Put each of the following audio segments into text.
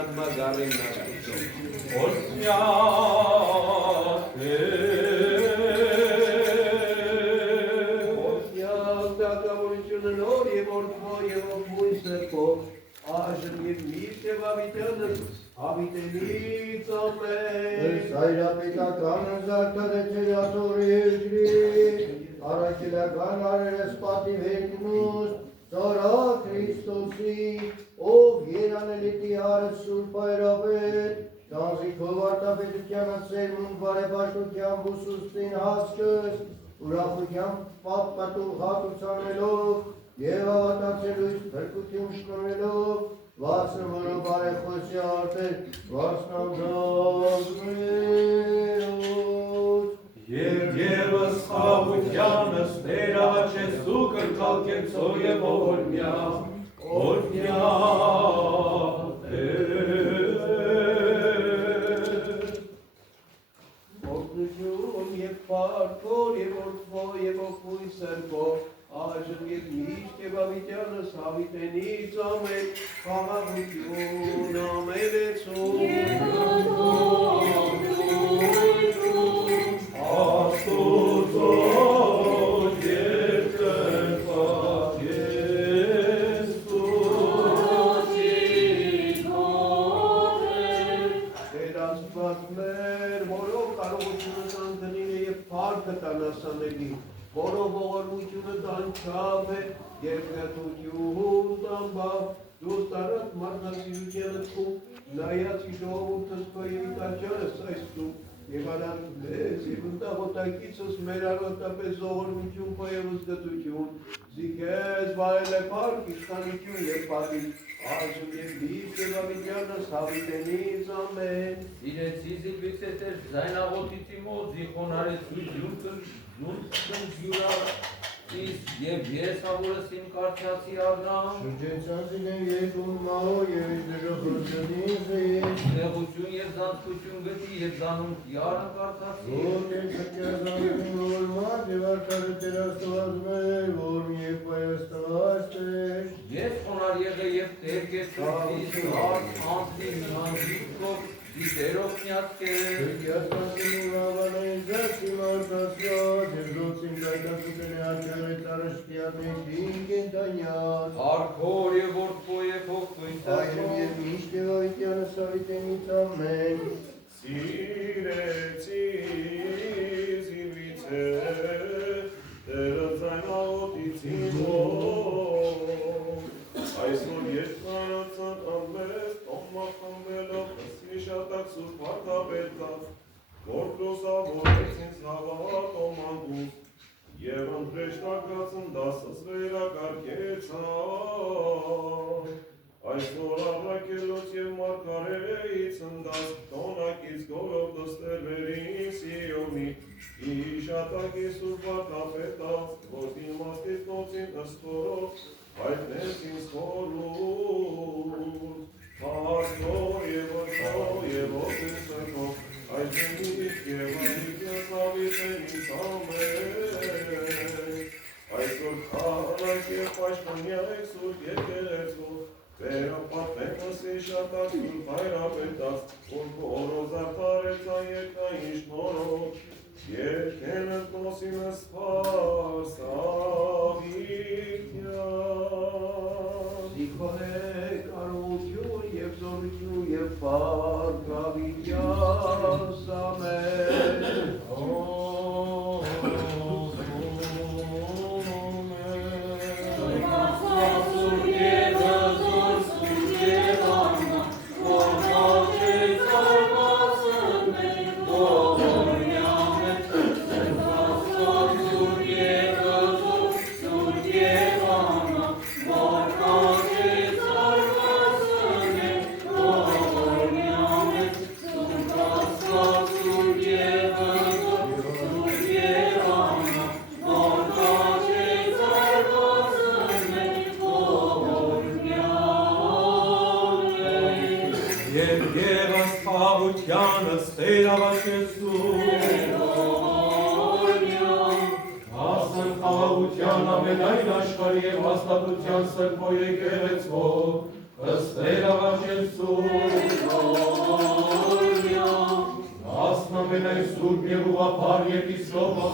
magari Sora Christosi, ով երանելիտի հարս սուրբ այրավետ, դանզի քովարտապետության սերմուն բարեպաշտության բուսուստին հասկս, ուրախության պատպատուղ հատուցանելով և ավատացելույց փրկություն շնորհելով, վասն որը բարեխոսի արտեր վասնագազներոց, Եվս խաղությանս ներավաչես ու կրկալկեցող և օրմյա Օգնություն և պարտոր և որդվո և ողբույն սրբով, այժմ և միշտ և ավիտյանս հավիտենից ամեն խաղաղություն ամենեցում Աստուծո երկրպատ Եզուս Տեր Աստված մեր, որով կարողությունս անդնին է և փառքը տանասանելի, որով ողորմությունը տանչավ է և գթություն տամբավ, դու տարած մարդասիրությանը թում, նայած իժողովուրդս քո և իտաչարս այստում, և արանք մեզ և ընտաղոտակիցս մեր արոտապես ողորմություն քո և զգտություն, զիքես վայել է փառք իշխանություն և պատիվ, այժմ և միշտ և ավիտյանս հավիտենից ամեն Սիրեցի զիլվիցետեր զայնաղոտիցի մոտ զիխոնարեցուի ջյուրկնջյուրա և ես հավորս իմ կարդյացի առնամ Շրջեցածին է երկուն մահոր և իր դժոխրությունին զեյր Տեղություն և զանցկություն գտի և զանունք յարն կարդացի Ով և խճազանություն որ մարդ և արդարը տեր աստված մեր, որ և պայաստված տեր Ես խոնար եղը և տեր կեցուցիս հարդ անձնի հանձիկով դիտերով միացկեր Հրկյասպասին ու հավանային զացի մարդասված և զոցին կայտասուտեն է աչարը տարաշտիատենքին կենտանյաց Արքոր և որդվո և հոգվույն Այրում և միշտ և ավիտյանս ավիտենից ամեն Սիրեցի զիլվիցե Տերը զայնաղոտիցի մոտ Այսօր երկարացան ամես տոմախանվելով Սվիշատակ սուրբ հարկապետած Գործոսավորեց ինձ հավատ օմանգուս Եվ ընտրեշտակացն դասս վերակարգեցավ Այսօր առակելոց և մարգարեից ընդաս Տոնակից գորով դստերվերին սիյոնի Իշատակի սուրբ հարկապետած Որ իմաստից նոցին ըստորով հայտնեց ինձ խորուր Աստոր և որդով և որդին սրբով Այժմ միշտ և ավիտյանս ավիտենից ամեն Այսօր խալայք և պաշտոնյայք սուրբ եկեղեցու Վերապատվենս իշատակ սուրբ հայրապետած Որ կորոզ արդարեցան երկնային շնորհով Երկեն ընկնոսինս պարս ավիտյան Զիքոնե կարողություն և զորություն և փառք ավիտյանս ամեն Հավությանս տերավաչեցու Հասն խաղաղության ամենայն աշխարհի և հաստատության սրբո եկեղեցվով ըստ տերավաչեցու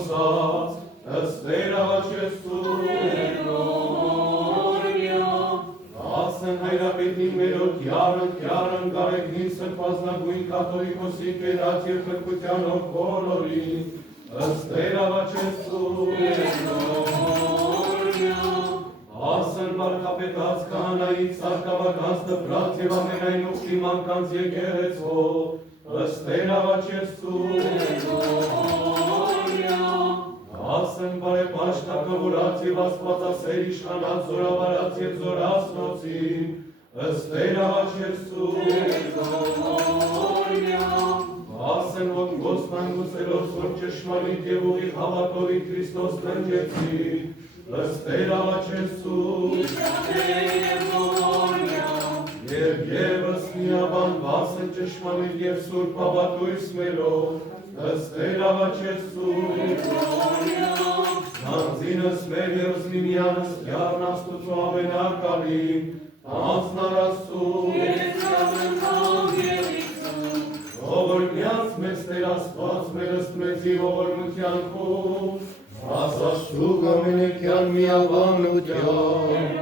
խոսած, ըստ վերավաչեսու, ասն հայրապետին մերոտ յարն կարեգին սրպազնագույն կաթոլիկոսի կերած և խրկությանով բոլորին, ըստ վերավաչեսու, ասն վարկապետած կահանայից սարկավականց դպրած և ամենայն ուղտի մանկանց եկեղեցով, ըստ վերավաչեսու, ասն բարեպաշտակը որած և ասպածասեր իշխանած զորավարած և զորասնոցին, ըստ վերավաչեսու, ասն ոգ գոսնանգուսելով սոր ճշմարիտ և ուղիղ հավատովի Քրիստոս ննջեցին, ըստ վերավաչեսու, և ևս միաբան վասն ճշմարիտ և սուրբ հավատույս մերով, ըստ վերավաչեսու, Անձինս մեր և զմիմյանս յարն աստուծու ամենակալին, անձնարասու, ողորմյաց մեծ Տեր Աստված մեր ըստ մեծի ողորմության խուս, ասաստու ամենեքյան միաբանության,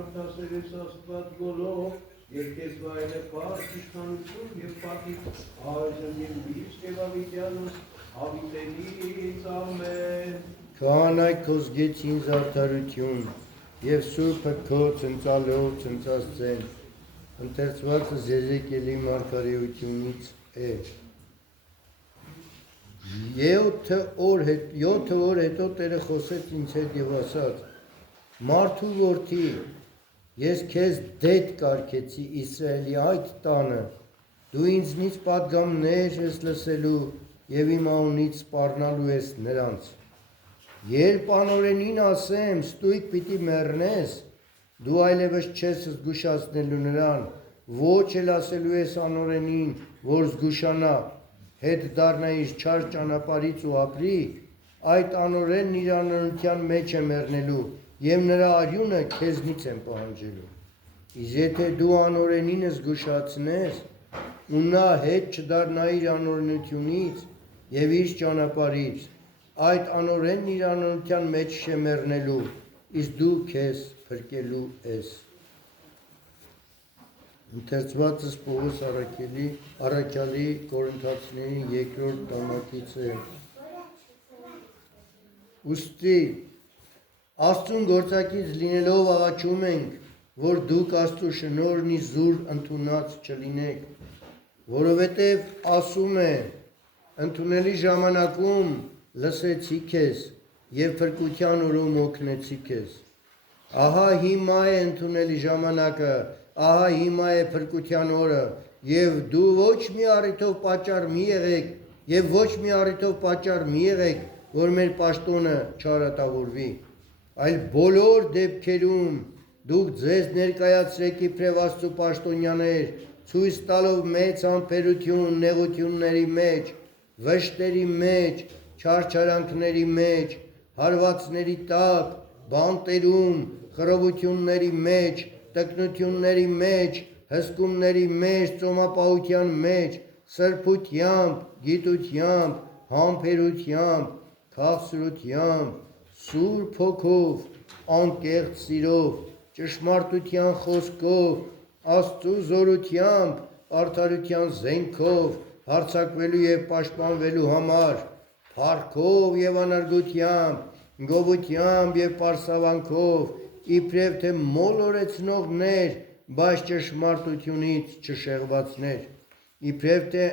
Մարդասերես աստված գոլով, և կեզ վայր է պարկ իշխանություն և պատիվ այժմ և միշտ և ավիտյանս ավիտենից ամեն։ Քահանայ քո զգեցին զարդարություն և սուրբը քո ծնծալով ծնծածեն, ընթերցվածը Եզեկիելի մարգարեությունից է։ 7 օր հետո Տերը խոսեց ինձ հետ և ասաց. Մարդու որդի, ես քեզ դետ կարգեցի Իսրայելի այդ տանը, դու ինձնից պատգամներ ես լսելու և իմ անունից սպառնալու ես նրանց։ Երբ անօրենին ասեմ, ստույգ պիտի մեռնես, դու այլևս չես զգուշացնելու նրան, ոչ էլ ասելու ես անօրենին, որ զգուշանա, հետ դառնա իր չար ճանապարհից ու ապրի, այդ անօրենն իր անօրենության մեջ է մեռնելու և նրա արյունը քեզնից եմ պահանջելու։ Իսկ եթե դու անօրենին զգուշացնես ու նա հետ չդառնա իր անօրենությունից և իր ճանապարհից, այդ անօրենն իր անօրենության մեջ է մեռնելու, իսկ դու քեզ փրկելու ես։ Ընթերցվածս Պողոս առաքյալի Կորինթացիներին 2-րդ բանակից է։ Ուստի Աստծուն գործակից լինելով աղաչում ենք, որ դուք Աստծու շնորհն իզուր ընդունած չլինեք, որովհետև ասում է. ընդունելի ժամանակում լսեցի քեզ և փրկության օրում օգնեցի քեզ։ Ահա հիմա է ընդունելի ժամանակը, ահա հիմա է փրկության օրը, և դու ոչ մի առիթով պատճառ մի եղեք, և ոչ մի առիթով պատճառ մի եղեք, որ մեր պաշտոնը չարատավորվի, այլ բոլոր դեպքերում դուք ձեզ ներկայացրեք իբրև Աստծու պաշտոնյաներ, ցույց տալով մեծ համբերություն նեղությունների մեջ, վշտերի մեջ, չարչարանքների մեջ, հարվածների տակ, բանտերում, խռովությունների մեջ, տկնությունների մեջ, հսկումների մեջ, ծոմապահության մեջ, սրբությամբ, գիտությամբ, համբերությամբ, քաղցրությամբ, Սուրբ Հոգով, անկեղծ սիրով, ճշմարտության խոսքով, Աստծու զորությամբ, արդարության զենքով, հարձակվելու և պաշտպանվելու համար, փառքով և անարգությամբ, գովությամբ և պարսավանքով, իբրև թե մոլորեցնողներ, բայց ճշմարտությունից չշեղվածներ, իբրև թե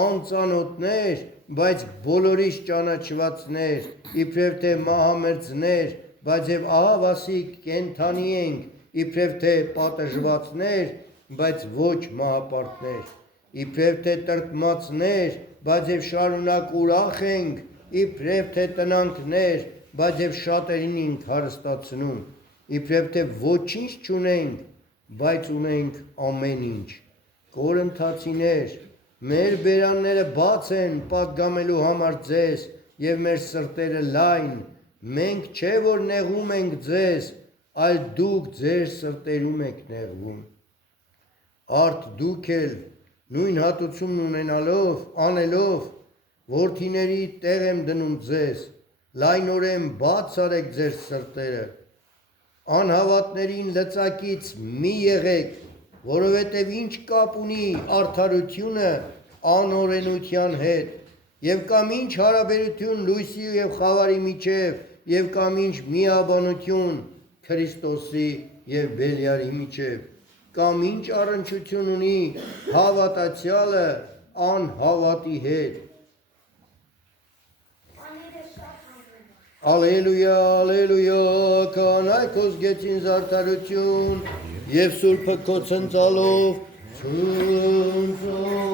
անծանոթներ, բայց բոլորից ճանաչվածներ, իբրև թե մահամերձներ, բայց և ահավասիկ կենդանի ենք, իբրև թե պատժվածներ, բայց ոչ մահապարտներ, իբրև թե տրտմածներ, բայց և շարունակ ուրախ ենք, իբրև թե տնանքներ, բայց և շատերին ենք հարստացնում, իբրև թե ոչինչ չունենք, բայց ունենք ամեն ինչ։ Կորինթացիներ, մեր բերանները բաց են պատգամելու համար ձեզ, եւ մեր սրտերը լայն, մենք չէ որ նեղում ենք ձեզ, այլ դուք ձեր սրտերում եք նեղվում։ Արդ դուք էլ նույն հատուցումն ունենալով, անելով, որդիների տեղ եմ դնում ձեզ, լայնորեն բաց արեք ձեր սրտերը, անհավատներին լծակից մի եղեք, որովհետև ինչ կապ ունի արդարությունը անօրենության հետ, եւ կամ ինչ հարաբերություն լույսի եւ խավարի միջև, եւ կամ ինչ միաբանություն Քրիստոսի եւ Բելիարի միջև, կամ ինչ առնչություն ունի հավատացյալը անհավատի հետ։ Ալելույա, ալելույա, կանայքոս գեցին զարդարություն եւ սուրբը քո ցնծալով ցնծոր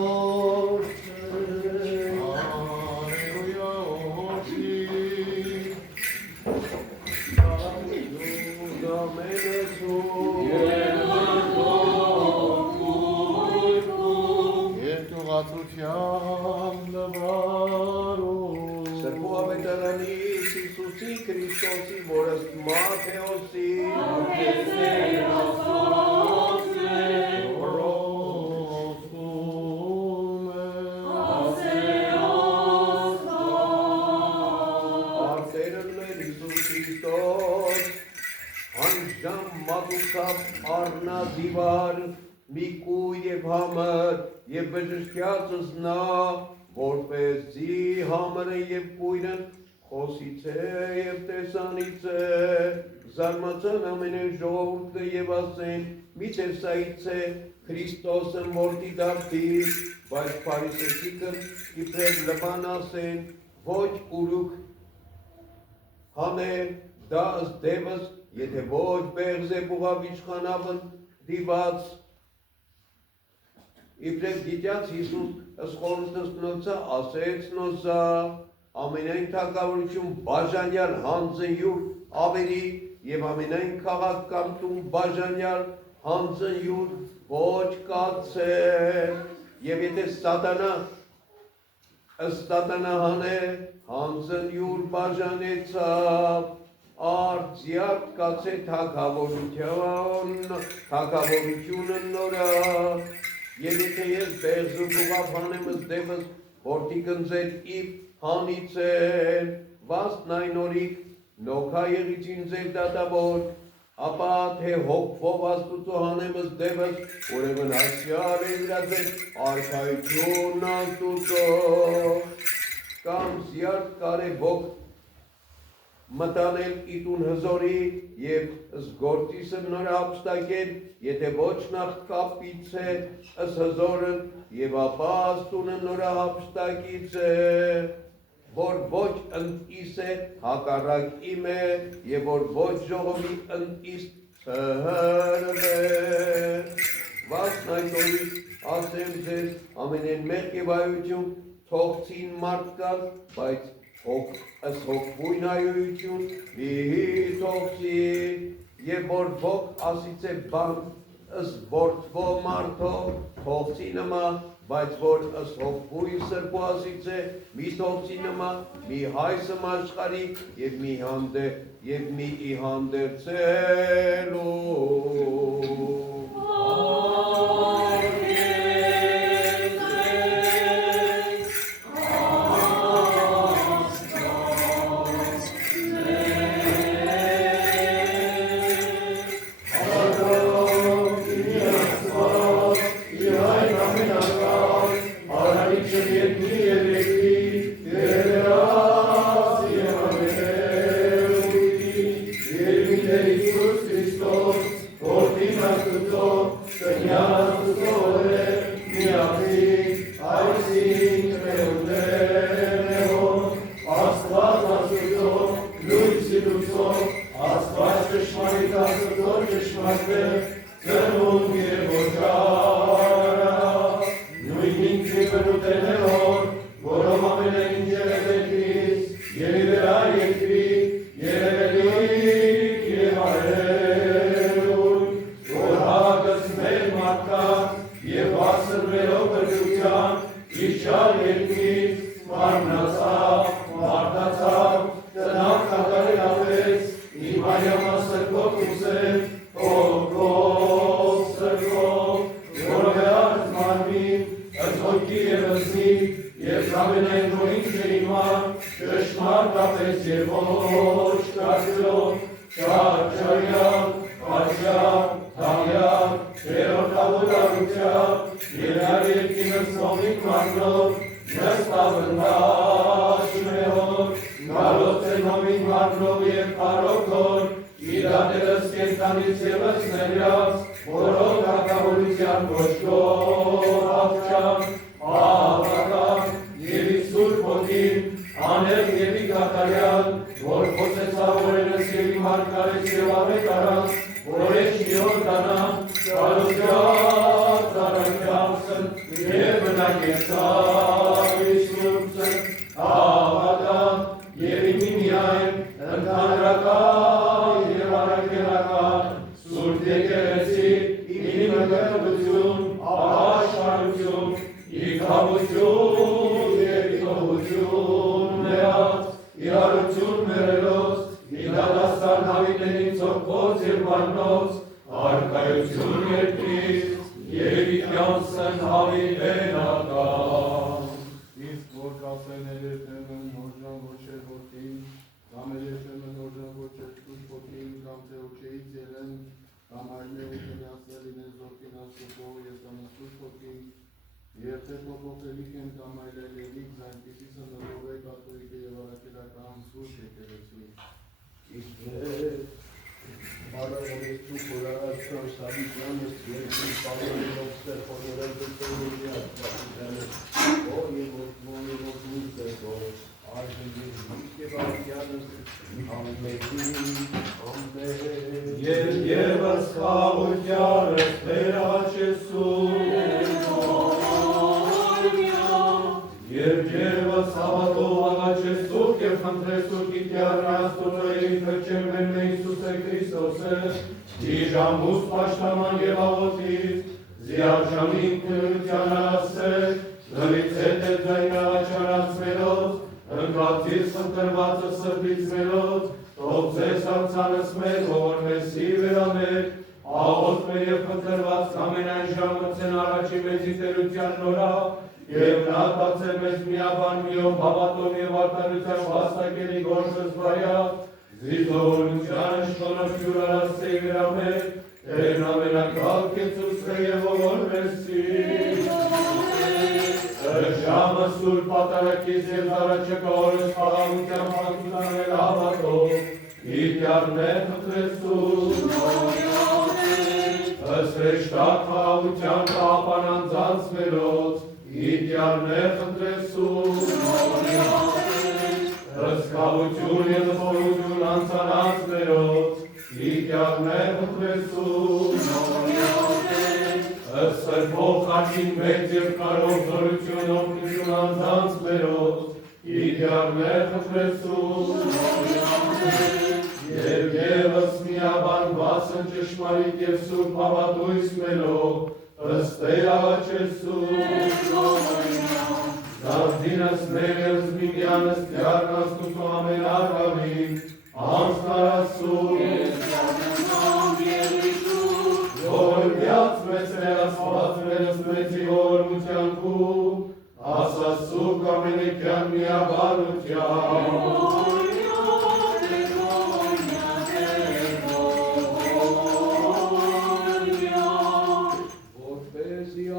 Քրիստոսի որս Մատթեոսի Արտերն Հիսուս Քրիստոս անժամ մատուցավ առնադիվար միկու եւ համր եւ բժշկյացս նա որպեսզի համրը եւ կույրը Խոսից է և տեսանից է, զարմացան ամենեն ժողովուրդը և ասեն, միթե սայից է Քրիստոսը որդի դարձի, բայց փարիսեցիքը իբրև լբան ասեն, ոչ ուրուք հանե, դա ըստ դեմս, եթե ոչ բեղզե բուղավ իշխանավն դիված, իբրև գիտյաց Հիսուս ըսխորհուրդս նոցա ասեց նոսա, ամենայն թագավորություն բաժանյալ հանձնյուր ավերի և ամենայն քաղաքականություն բաժանյալ հանձնյուր ոչ կացել և եթե սատանա հանե հանձնյուր բաժանեցավ արձյակ կացե թագավորությունը նորա և եթե ես բեղզու բուղավ հանեմ ըստ դեմս որդի կնձել իվ հանիցել, վաստ նայնորիկ, նոքա եղիցին ձեր դատավոր, ապա թե հոգվով աստուծո հանեմս դևս, ուրևն ասյալ է վրացել արքայություն աստուծո, կամ զյարդ կարևոք մտանել իտուն հզորի և զգործիսը նոր հապստակել, եթե ոչ նախ կապից է ըս հզորն և ապա աստունը նոր հապստակից է, որ ոչ ընտիս է հակառակ իմ է և որ ոչ ժողովի ընտիս սհրվ է, վասն այսօրից ասեմ ձեզ ամենեն մեղք և այություն թողցին մարդկալ, բայց ըս հոգվույն այություն լիհի թողցի և որ ոք ասից է բան ըս որդվո մարդով թողցի նմա, բայց որ ըս հոգվույն սրբու ասից է մի թողցի նմա, մի հայսը աշխարի և մի իհանդերցելու Marnasa, Marta ամենայն որ ինձ է իման, ճշմարտապես և ոչ կարծրով, ճարճարյան, աչյան, թամյան, երորդավորարության, երար երկինս նովիկ մարնով, նստավնդաշ մեհոր, գալոց է նովիկ մարնով և պարոքոր, իրատերս կենտանից եվս ներյաց, որով հակավորության ոչքով ավճան, ավական, և իսուր պոտին, անել և ի կատարյան, որ խոսեցավ օրենս և ի մարկարեց և ավետարանց, որ էչ միոր կանամ, կարոզյալ ծառայքյամսն և բնակեցավ իսուրպսն, ավական և իմի միայն ընդհանրական և առակելական, սուրտ եկեղեցի, իմի մգրտություն, աշխարություն, իքավություն և իքողություն նեած, իրարություն մերելոց, իդադաստան հավիտենին ծոքոց և բանոց, արկայություն երկրից և իքյանսն հավիտենական։ Իսկ որ կասեն երբեմն նորժան ոչ էր ոտին, կամ երբեմն նորժան ոչ էր տուշ ոտին, կամ թե ոչեից ելեն, կամ այլները կլասել ինեն զորքին աստուծով և կամ աստուշ ոտին, և թե փոփոխելիք են կամ այլելիք, այնպիսի սննդով է կաթոլիկը և առաքելական սուրբ եկեղեցի։ Բարավորեցու խորարացան Սավիկյանս երկրի պարոնելով ստեղ խոնորել դրտորելի ատվածությանս, որ և ոտմոնելով նույնսեքով, այժմ և միշտ և ատյանս, ամեն, Եվ ևս խաղությանս վերաչեսում, Եվ ևս հավատով աղաչեսուք և խնդրեսուք իտյարն աստուծո և թրջեմ մենմե Իսուսե Քրիստոսը, իժամուս պաշտաման և աղոտից, զիարժամին քնության ասել, նվից հետ է ձայն աղաչանացմելով, ընկացից խնդրվածը սրտից մելով, թող ձեզ հարցանս մեր, որ մեսի վերամեր, աղոտ մեր և խնդրված ամենայն ժամը ցեն առաջի մեծի տերության նորա, և նա տացել մեզ միաբան միով հավատով և արտարության վաստակելի գործս վայավ, զիզողորության շնորհ արասցե վերամեր, Տերն ամենակալ կեցուցրե և ողոր մեսի, ժամը սուր պատարակից և առաջակա օրս խաղաղության պակտանել հավատով, իտյարներ խնդրեցում, ըստ հեշտակ խաղաղության պահապան անձանց մերոց, իտյարներ խնդրեցում, ըստ խաղություն և խորություն անցանած մերոց, իտյարներ խնդրեցում, ըստ սրբող խաչին մեծ և կարող զորություն օգնություն անձանց մերոց, իտյարներ խնդրեցում, և ևս միաբան վասն ճշմարիտ և սուրբ հավատույց մելով, ըստ է աղաչեսում, Դարձինս ներս միմյանս դյարն աստուծո ամենարգավին, անձնարասում, Ողորմյաց մեծ ներասված մերս մեծի ողորմության կում, ասասուկ ամենեքյան միաբանության,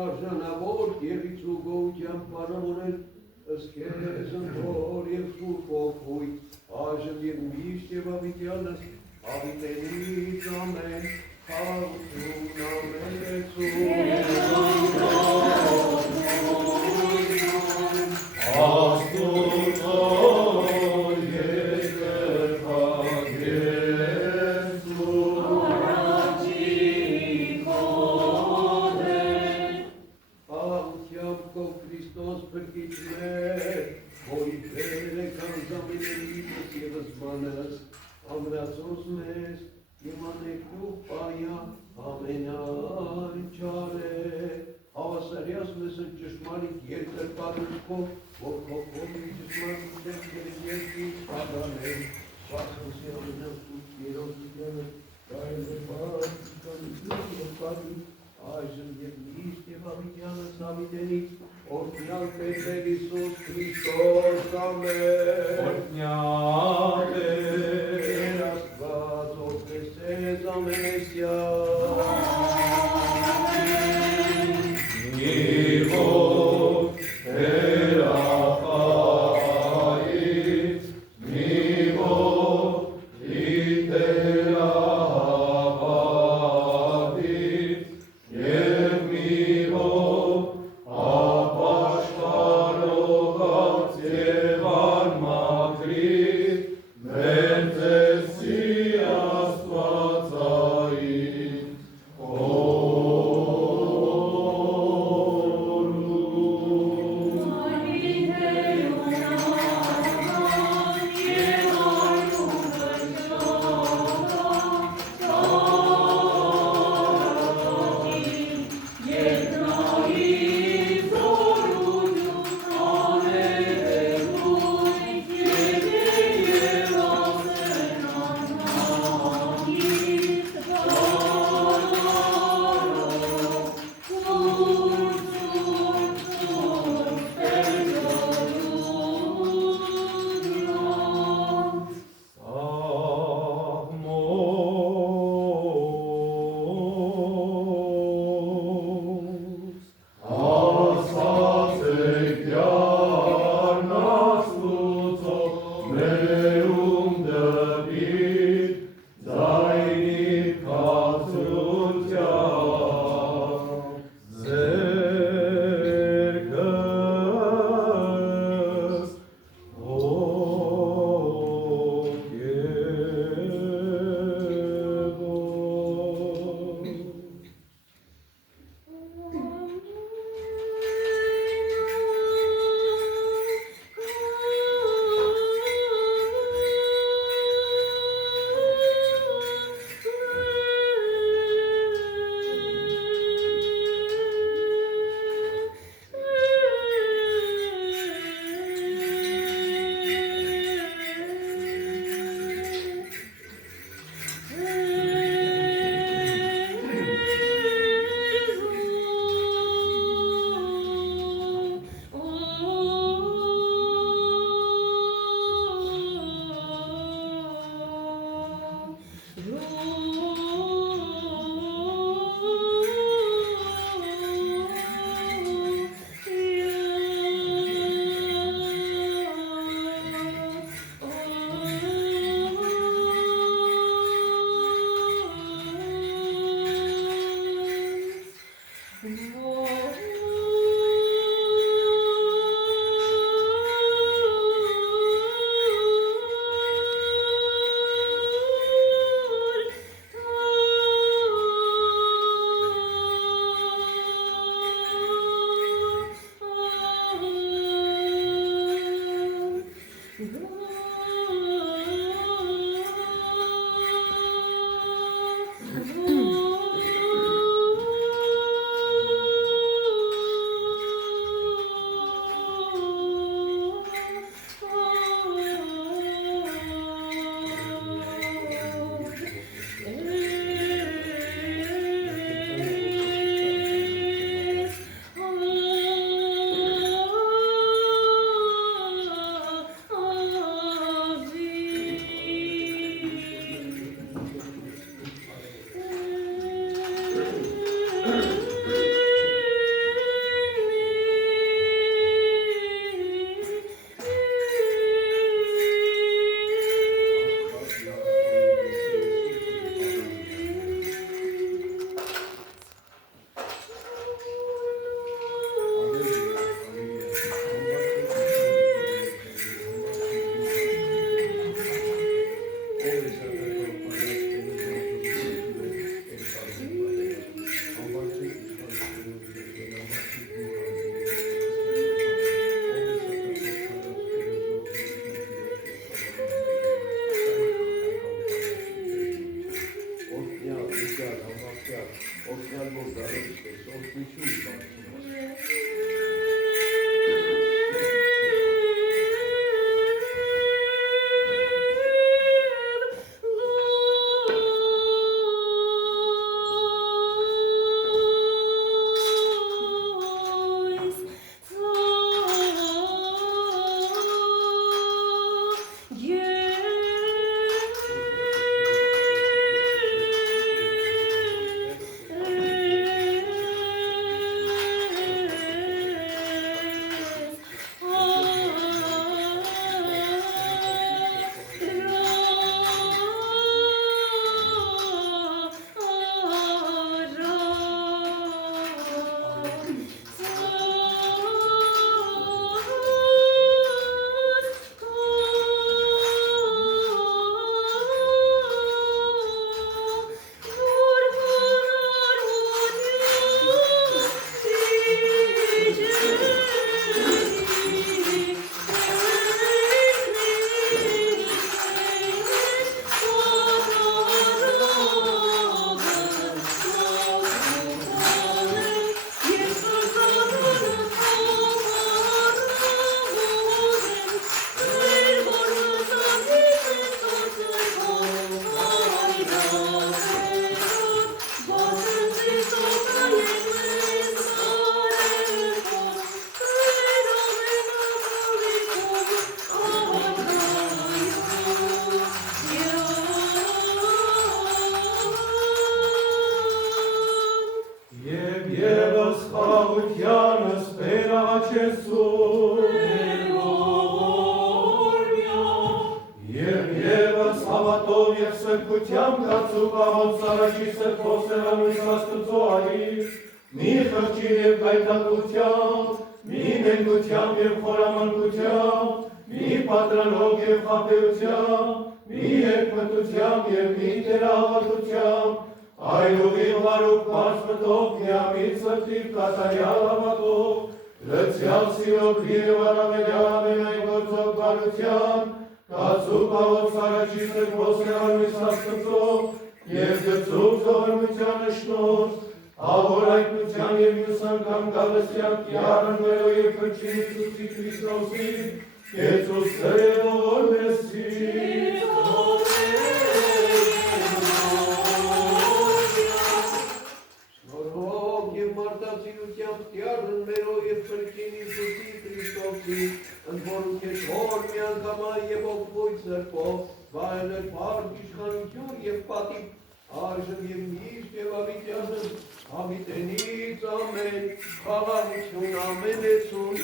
արժանավոր և իցուգողության պարավորել ըսքեզ ընթոր և սուրբ ողույթ, այժմ և միշտ և ավիտյանս, ավիտենից ամեն, խաղություն ամրացոս մեզ, և անեկնու պայա ամենայն չարե, հավասարյաս մեզ ճշմարիտ երկրպագունքով, որ խոքով մի ճշմարիտ երկիր պագանել, վասխոսի ամենասուտ երորդությանը, այժմ և միշտ և ավիտյանս ավիտենից, Օրհնյալ Տեր Հիսուս Քրիստոս, ամեն։ Օրհնյալ է, Տեր Աստված, օգնես ձեզ ամենեսյալ։ Նիրհոտ հերախայից, նիրհոտ իդերապատից, և նիրհոտ ապաշխարողած և արմագրից, մեր կաղությանս վերաղաչեսում, Եվ ևս հավատով և սրբությամբ կացու կաղոտ սարաչի սրբով սեղանույս աստուծո արիր, մի խղճի և գայթակությամբ, մի նենգությամբ և խորամանկությամբ, մի պատրանով և խաբեությամբ, մի երկմտությամբ և մի տերահավատությամբ, այլուղի վարուկ պարզ մտով միամիտ սրտիվ կատարյալ հավատով, լցյալ սիրով և առավելյալ ամենայն գործով բարության, կացու կաղոտ սարաչի սրբով սեղանույս աստծով և գծում զոհրմությանը շնորհ, ավոր այգնության և մյուս անգամ գալստյան կիարանվելով և փրկին Հիսուսի Քրիստոսի, Եծուս սրևոր մեսի, Շնորհով և մարդասիրությամբ կիարն մերով և փրկին Հիսուսի Քրիստոսի, ընդ որում քեզ հոր մի անգամա և ողբույց սրբով, վայելել փառք իշխանություն և պատիվ, այժմ և միշտ և հավիտյանն, հավիտենից ամեն, խաղաղություն ամենեցուն,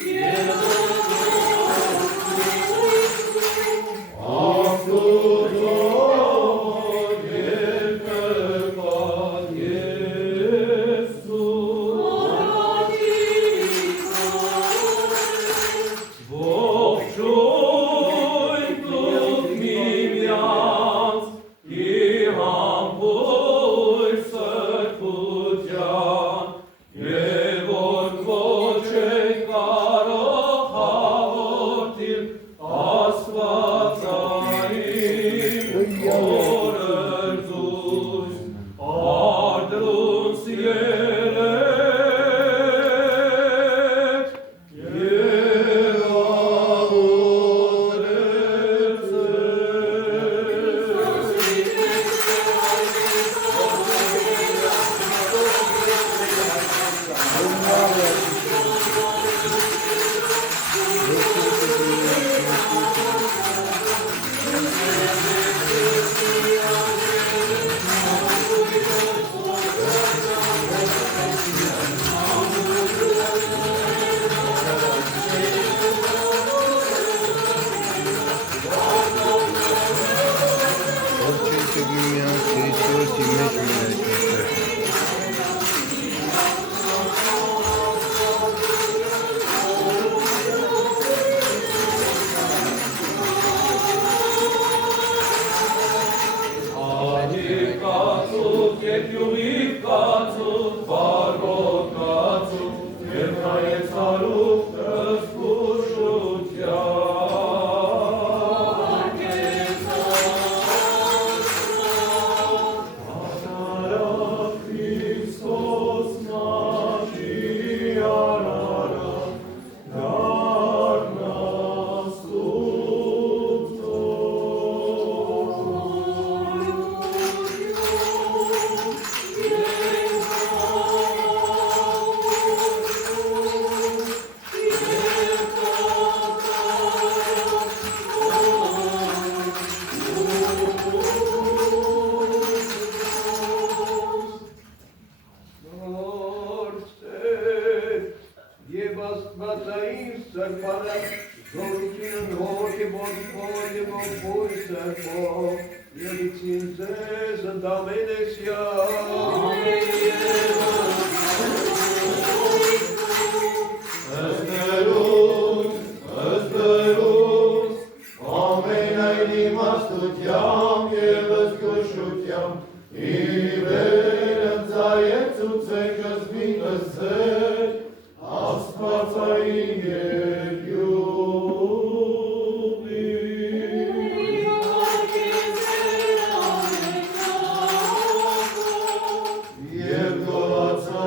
Եվ գոհացա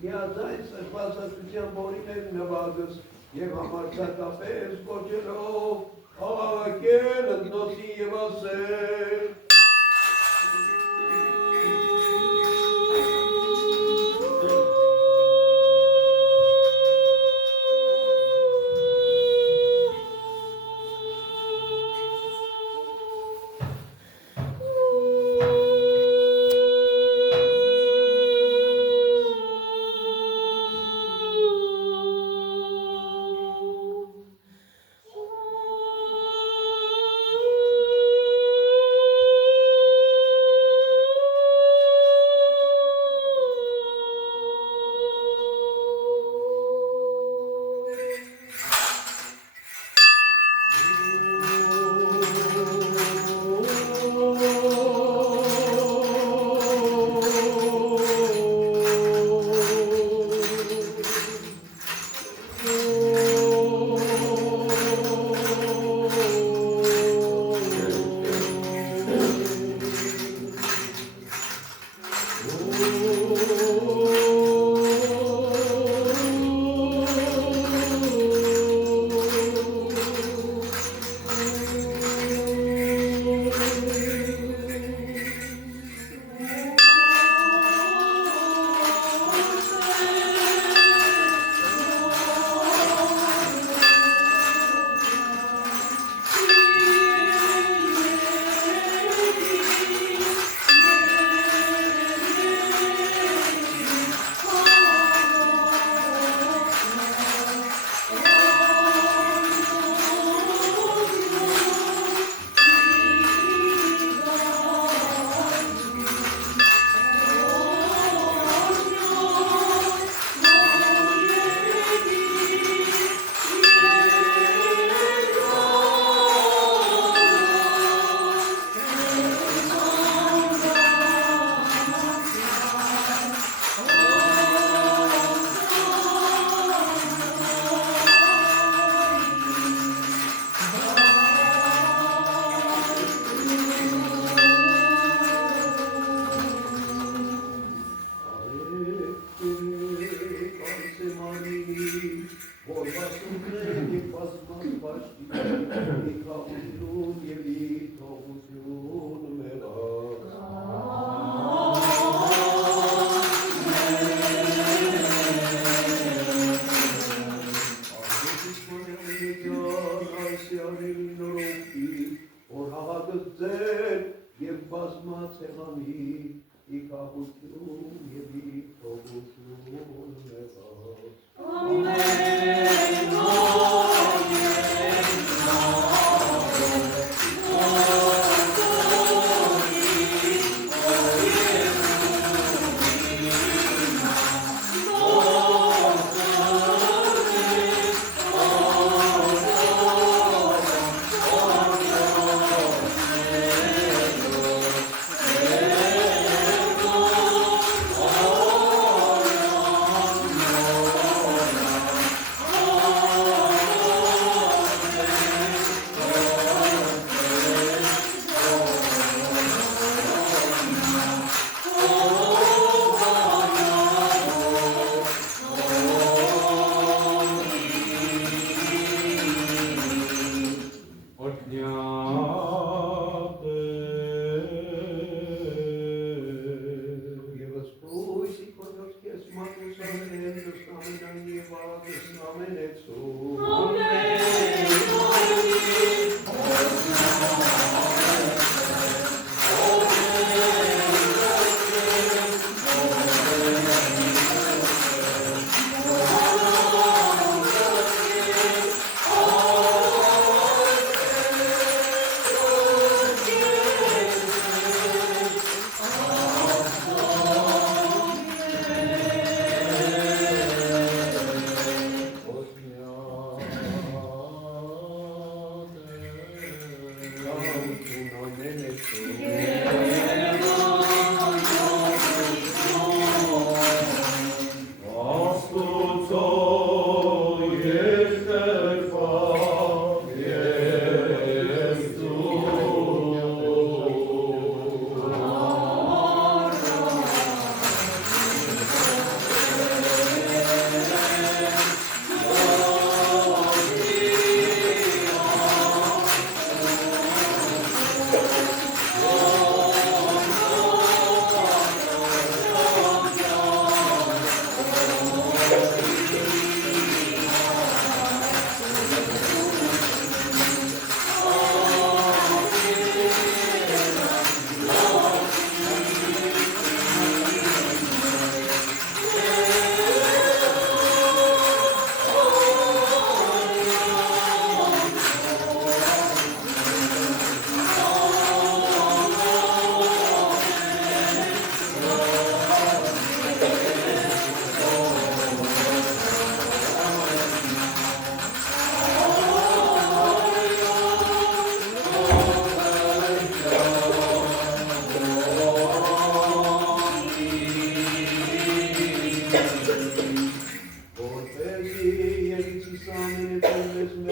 Միաձայն սրբազատության բոլորին նվագս և համարձակապես կոչելով աղաղակել ընդնոսի և ասել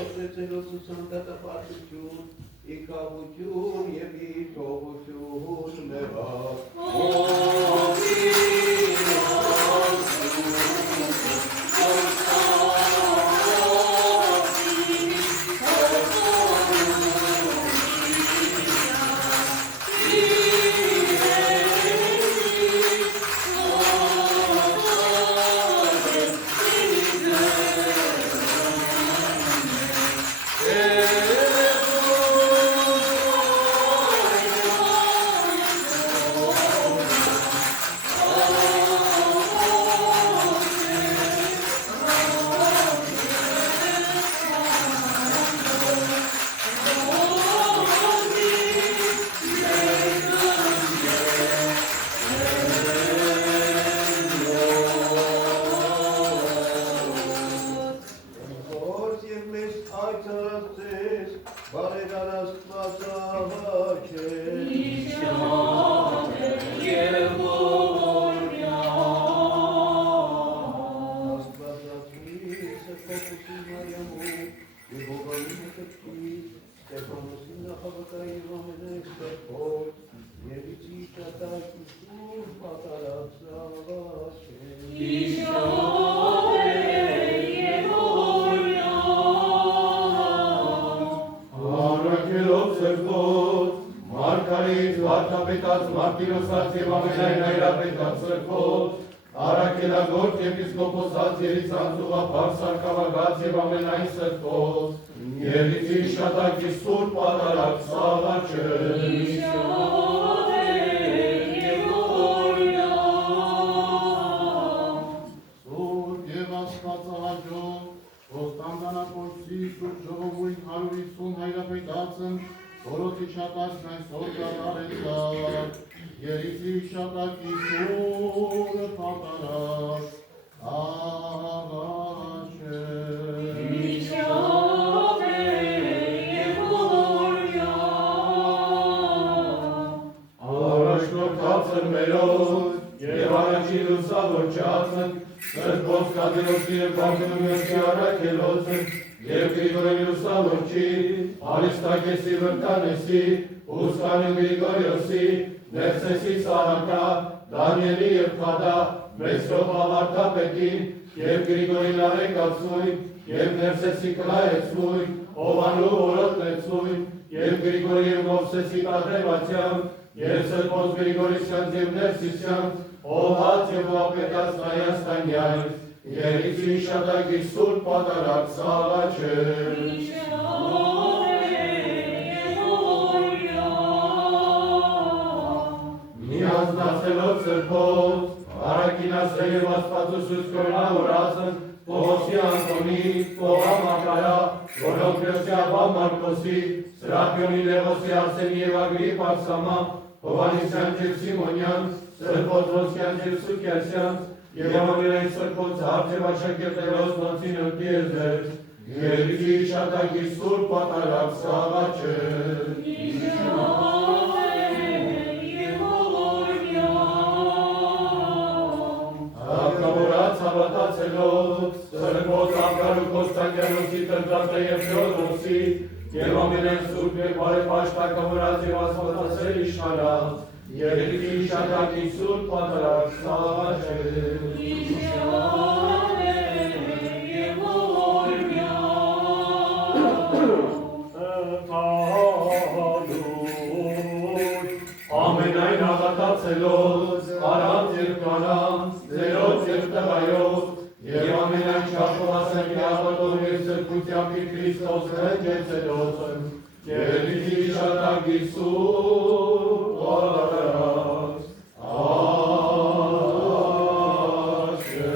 Ոսեցելով սուսանդատապարտություն, իքավություն և իթողություն նեղավ։ Արաքելագործ եպիսկոպոսած Երիցանց ուղղափառ սարկավագած և ամենայն սրբոց, Երիցի շատակի սուրբ պատարակ Սաղաչը, Սուրբ և աստվածահաճո, ոստանդանապորցի սուրբ ժողովույթ 150 հայրապետացն, որոցի շատակն այսօր կատարեցար, Երիցի շատակի սուրբ պատարակ Սաղաչը, առաջնորդացն մերոց, և առաջին լուսավորչացն, սրբոց կատերոցի և բարգնումյոսի արաքելոցն, և Գրիգորի լուսավորչի, Արիստակեսի վրկանեսի, Ուսկանի Գրիգորիոսի, Ներսեսի Սահակա, Դանիելի և Խադա, Մեսրոպ ավարտապետին, և Գրիգորի լարեկացույն, և Ներսեսի կլայեցույն, Հովանու որոտնեցույն, և Գրիգորի և Մովսեսի կադրևացյան, և սրբոց Գրիգորիսյանց և Ներսիսյանց, Հոված և ուապետած Նայաստանյան, Երիցի շատակի սուրբ պատարակ Սաղաչը, Միանձնացելով սրբոց, Արաքինասրե և աստվածուսույց կորնավորացն, Պողոսի Անտոնի, Պողա Մակարա, Որոպրիոսի Աբա Մարկոսի, Սրափիոնի Լևոսի Արսենի և Ագրիպ Արսամա, Հովանիսյան և Սիմոնյան, Սրբոց Ոսկյան և Սուկյասյան, և ամենայն սրբոց հարց և աշակերտելոց նոցին ընտիեզեր, Երիցի շատակի սուրբ պատարակ Սաղաչը, Հաղթավորած հավատացելով, սրբոց Անկար ու Կոստանդյանոսի տրտատը և Թեոդոսի, և ամենայն սուրբ և բարեպաշտակավորած և աստվածասեր իշխանած, Երիցի շատակի սուրբ պատարակ Սաղաչը, ամենայն հավատացելով, առանց և կանանց, ձերոց և տղայով, և ամենայն չախովասեն կյավատով և սրբությամբ իր Քրիստոս հնջեցելոցն, Երիցի շատակի սուրբ պատարակ Սաղաչը,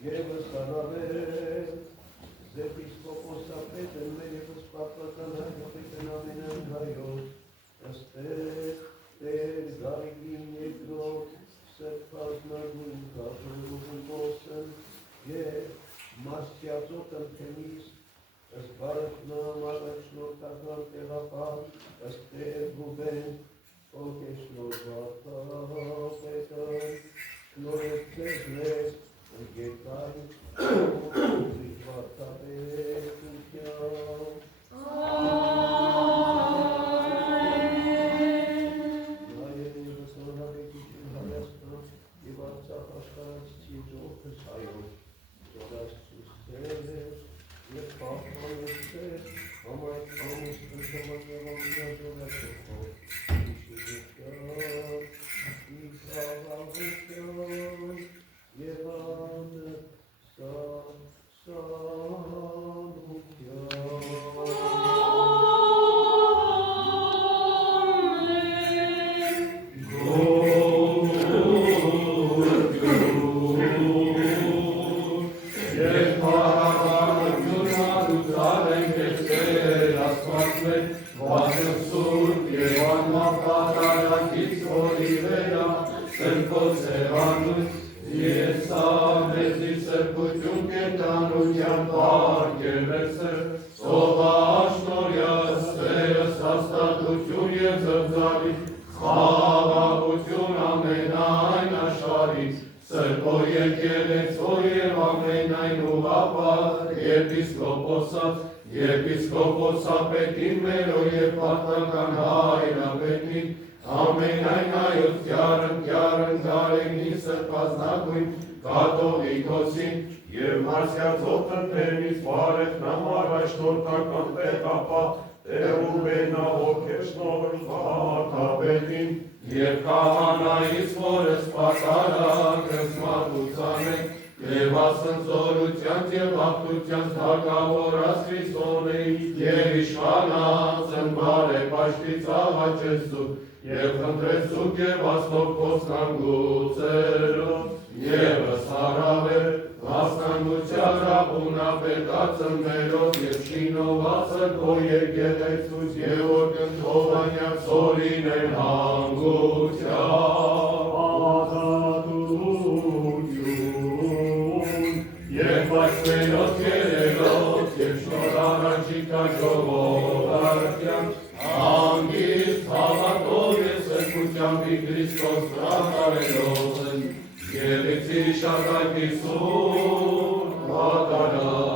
Եվս անավեր, զեպիսկոպոսապետն մեր եվս պապական հայրապետն ամենայն հայոց, ըստեղ Տեր Գարիգին երկրորդ, սրբազնագույն կազմում խոսն և Մաստիածոտ ընթենիս, ըստ բարեխնամ առաջնորդական տեղապան, ըստ Տեր Գուբեն, ոգեշնոր վարդապետը, շնորհեք ձեզ մեզ, գետային, վարդապետության։ Եպիսկոպոսապետին մերո և պատական հայրապետին, ամենայն այոց կյարն գարենի սրպազնագույն կատողիկոսին և մարսյացող տնտերից բարեխնամ առաջնորդական տեղապա Տերուբենա ոգեշնոր վարդապետին և կահանայից որս պատարակս մատուցանենք և ասնձորությանց և աղթությանց թագավորած Քրիստոնեի և իշխանածն բարեպաշտից աղաչես զուկ և խնդրես զուկ և աստով խոսնանգուցերով Եվս հարավեր հասնանգության ապունապետացն մերով և շինովացն քո եկեղեցուց և որ կնթովանյակ սորին են հանգության Եվ բացմերոց երերոց և շնոր առաջիկա ժողովարդյան հանգիստ հավատով և սրբությամբ Քրիստոս վրատարելով են և իցի շատակի սուրբ վատարած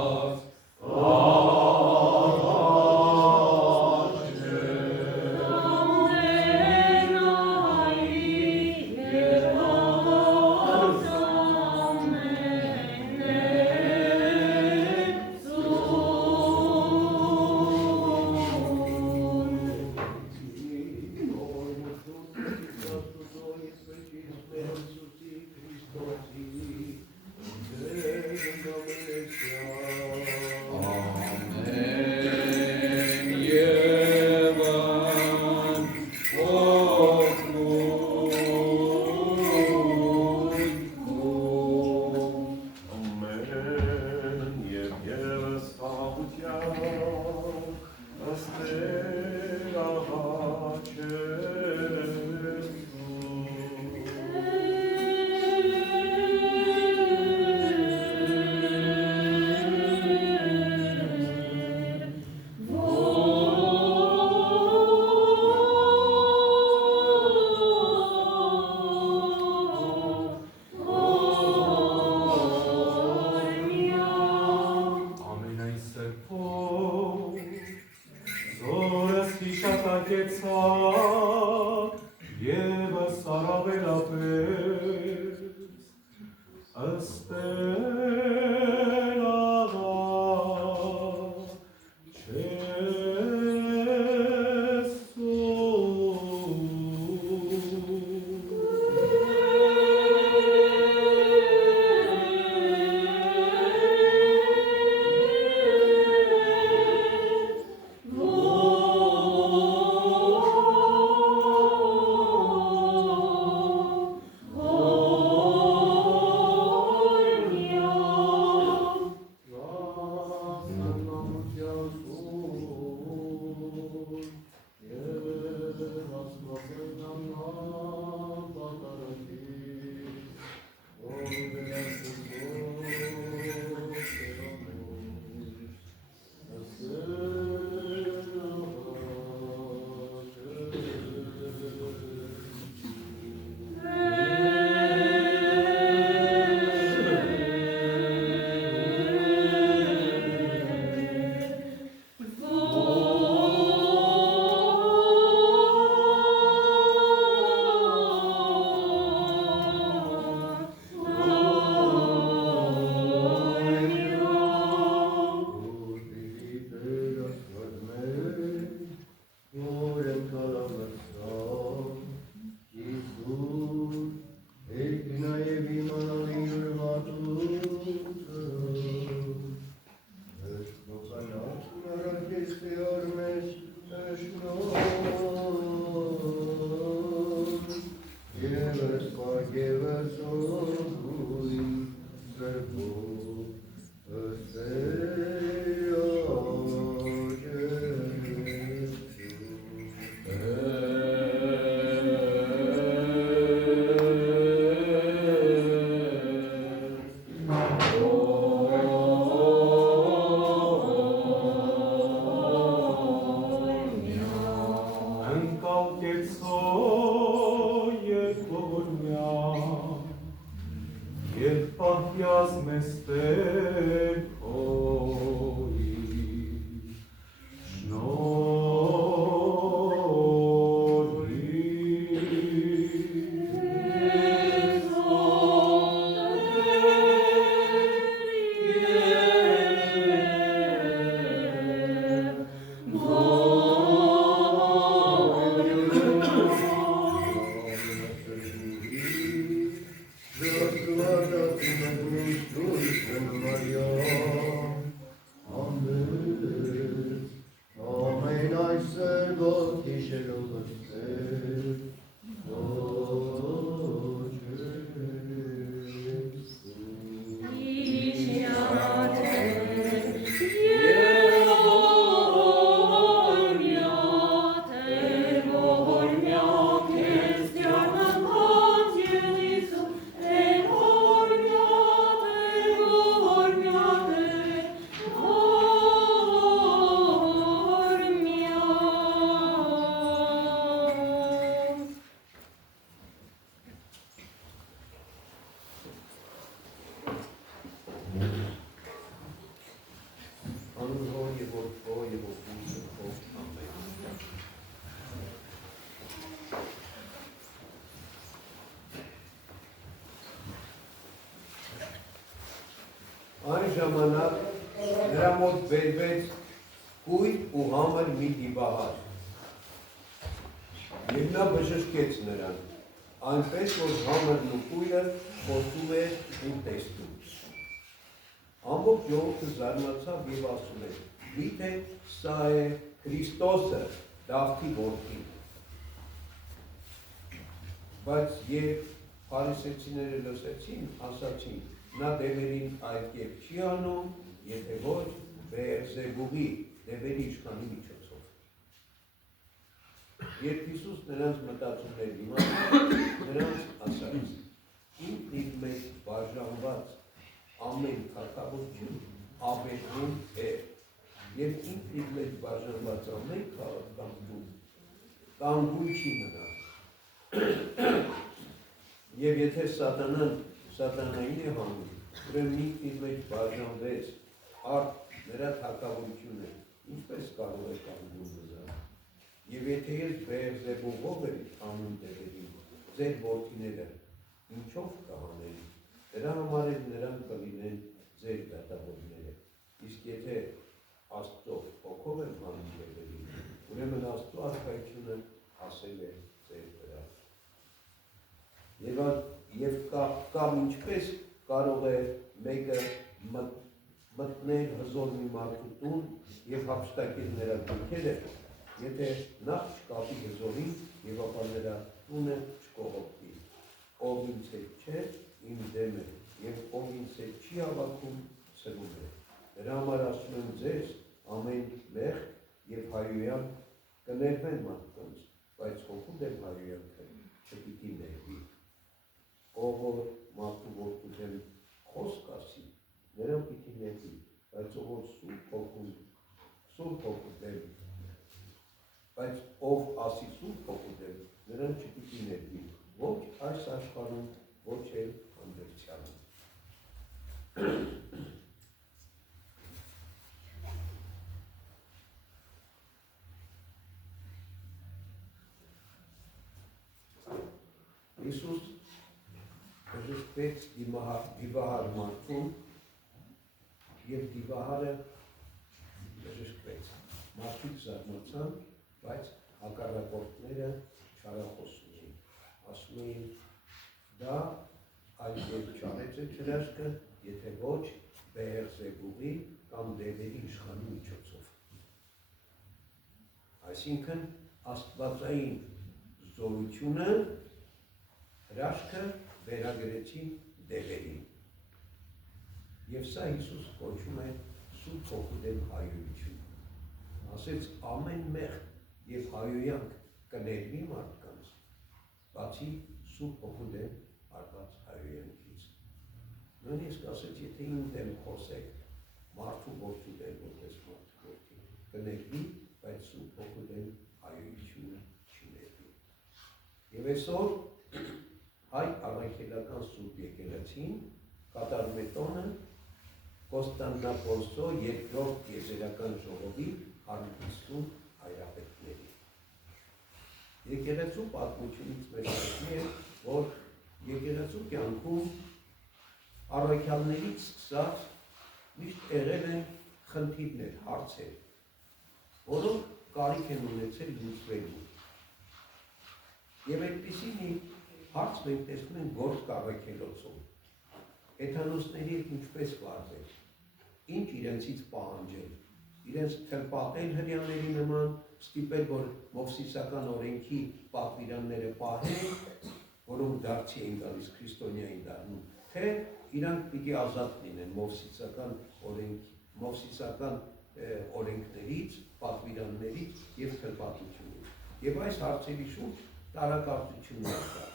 Անուն Հոր եւ Որդու եւ Որդու Սրբով ամեն։ Այն ժամանակ նրա մոտ բերվեց կույր ու համր մի դիվահար։ Եվ նա բժշկեց նրան, այնպես որ համրն ու կույրը խոսում էր ու տեսնում։ Ամբողջ ժողովուրդը զարմացավ եւ ասում էր. «Միթե սա է Քրիստոսը, Դավթի որդին»։ Բայց երբ փարիսեցիները լսեցին, ասացին. «Նա դևերին այդ կերպ չի անում, եթե ոչ Բեելզեբուբի դևերի իշխանի միջոցով»։ Երբ Հիսուս նրանց մտածումներ իմացավ, նրանց ասաց. «Ինքնիդ մեջ բաժանված ամեն թագավորություն աբեթում է, եւ ինքնիդ մեջ բաժանված ամեն քաղաքականություն կանգուն չի մնա։ Եվ եթե սատանային է հանում, ուրեմն ինքնիդ մեջ բաժանվեց, արդ նրա թագավորությունը ինչպես կարող է կանգուն մնալ։ Եվ եթե ես Բեելզեբուբով եմ անում դերերին, ձեր որդիները ինչով կհանեն, դրա համար էլ նրանք կլինեն ձեր դատավորները։ Իսկ եթե Աստծո հոգով եմ հանում դերերին, ուրեմն Աստծո արքայությունը հասել է ձեր վրա։ Եվ կամ ինչպես կարող է մեկը մտնել հզոր մի մարդու տուն եւ հափշտակել նրա դուքերը, եթե նախ չկապի հզորին եւ ապա նրա տունը չկողոպտի։ Ով ինձ հետ չէ, իմ դեմ է, եւ ով ինձ հետ չի հավաքում, սրում է։ Դրա համար ասում եմ ձեզ, ամեն մեղք եւ հայոյան կներվեն մարդկանց, բայց հոգու դեմ հայոյանքը չպիտի ներվի։ Ով որ մարդու որդու դեմ խոսք ասի, նրան պիտի ներվի, բայց ով որ սուրբ հոգու դեմ, բայց ով ասի սուրբ հոգու դեմ, նրան չպիտի ներվի, ոչ այս աշխարհում, ոչ էլ անդրցյալում։ Հիսուս բժշկվեց դիվահար մարդուն եւ դիվահարը բժշկվեց։ Մարդիկ զարմացան, բայց հակառակորդները չարախոսում էին, ասում էին. դա այլ երբ չարեց է հրաշքը, եթե ոչ Բեելզեբուբի կամ դևերի իշխանի միջոցով։ Այսինքն աստվածային զորությունը հրաշքը վերագրեցին դևերին։ Եվ սա Հիսուս կոչում է սուրբ հոգու դեմ հայոյություն։ Ասեց ամեն մեղք եւ հայոյանք կներվի մարդկանց, բացի սուրբ հոգու դեմ արված հայոյանքից։ Նույնիսկ ասեց, եթե իմ դեմ խոսեք, մարդու որդու դեմ, որպես մարդու որդի, կներվի, բայց սուրբ հոգու դեմ հայոյությունը չի ներվի։ Եվ այսօր հայ առաքելական սուրբ եկեղեցին կատարում է տոնը Կոստանդնապոլսո երկրորդ եզերական ժողովի 150 հայրապետների։ Եկեղեցու պատմությունից մեջ հայտնի է, որ եկեղեցու կյանքում առաքյալներից սկսած միշտ եղել են խնդիրներ, հարցեր, որոնք կարիք են ունեցել լուծվելու։ Եվ այդպիսի մի հարց մենք տեսնում ենք Գորգ առաքելոցում։ Հեթանոսների հետ ինչպես վարվել, ինչ իրենցից պահանջել, իրենց թրպատել հրյաների նման, ստիպել, որ Մովսիսական օրենքի պատվիրանները պահեն, որոնք դարձի էին գալիս քրիստոնյային դառնում, թե իրանք պիտի ազատ լինեն Մովսիսական օրենքներից, պատվիրաններից եւ թրպատությունից։ Եվ այս հարցերի շուրջ տարակարծություններ կա։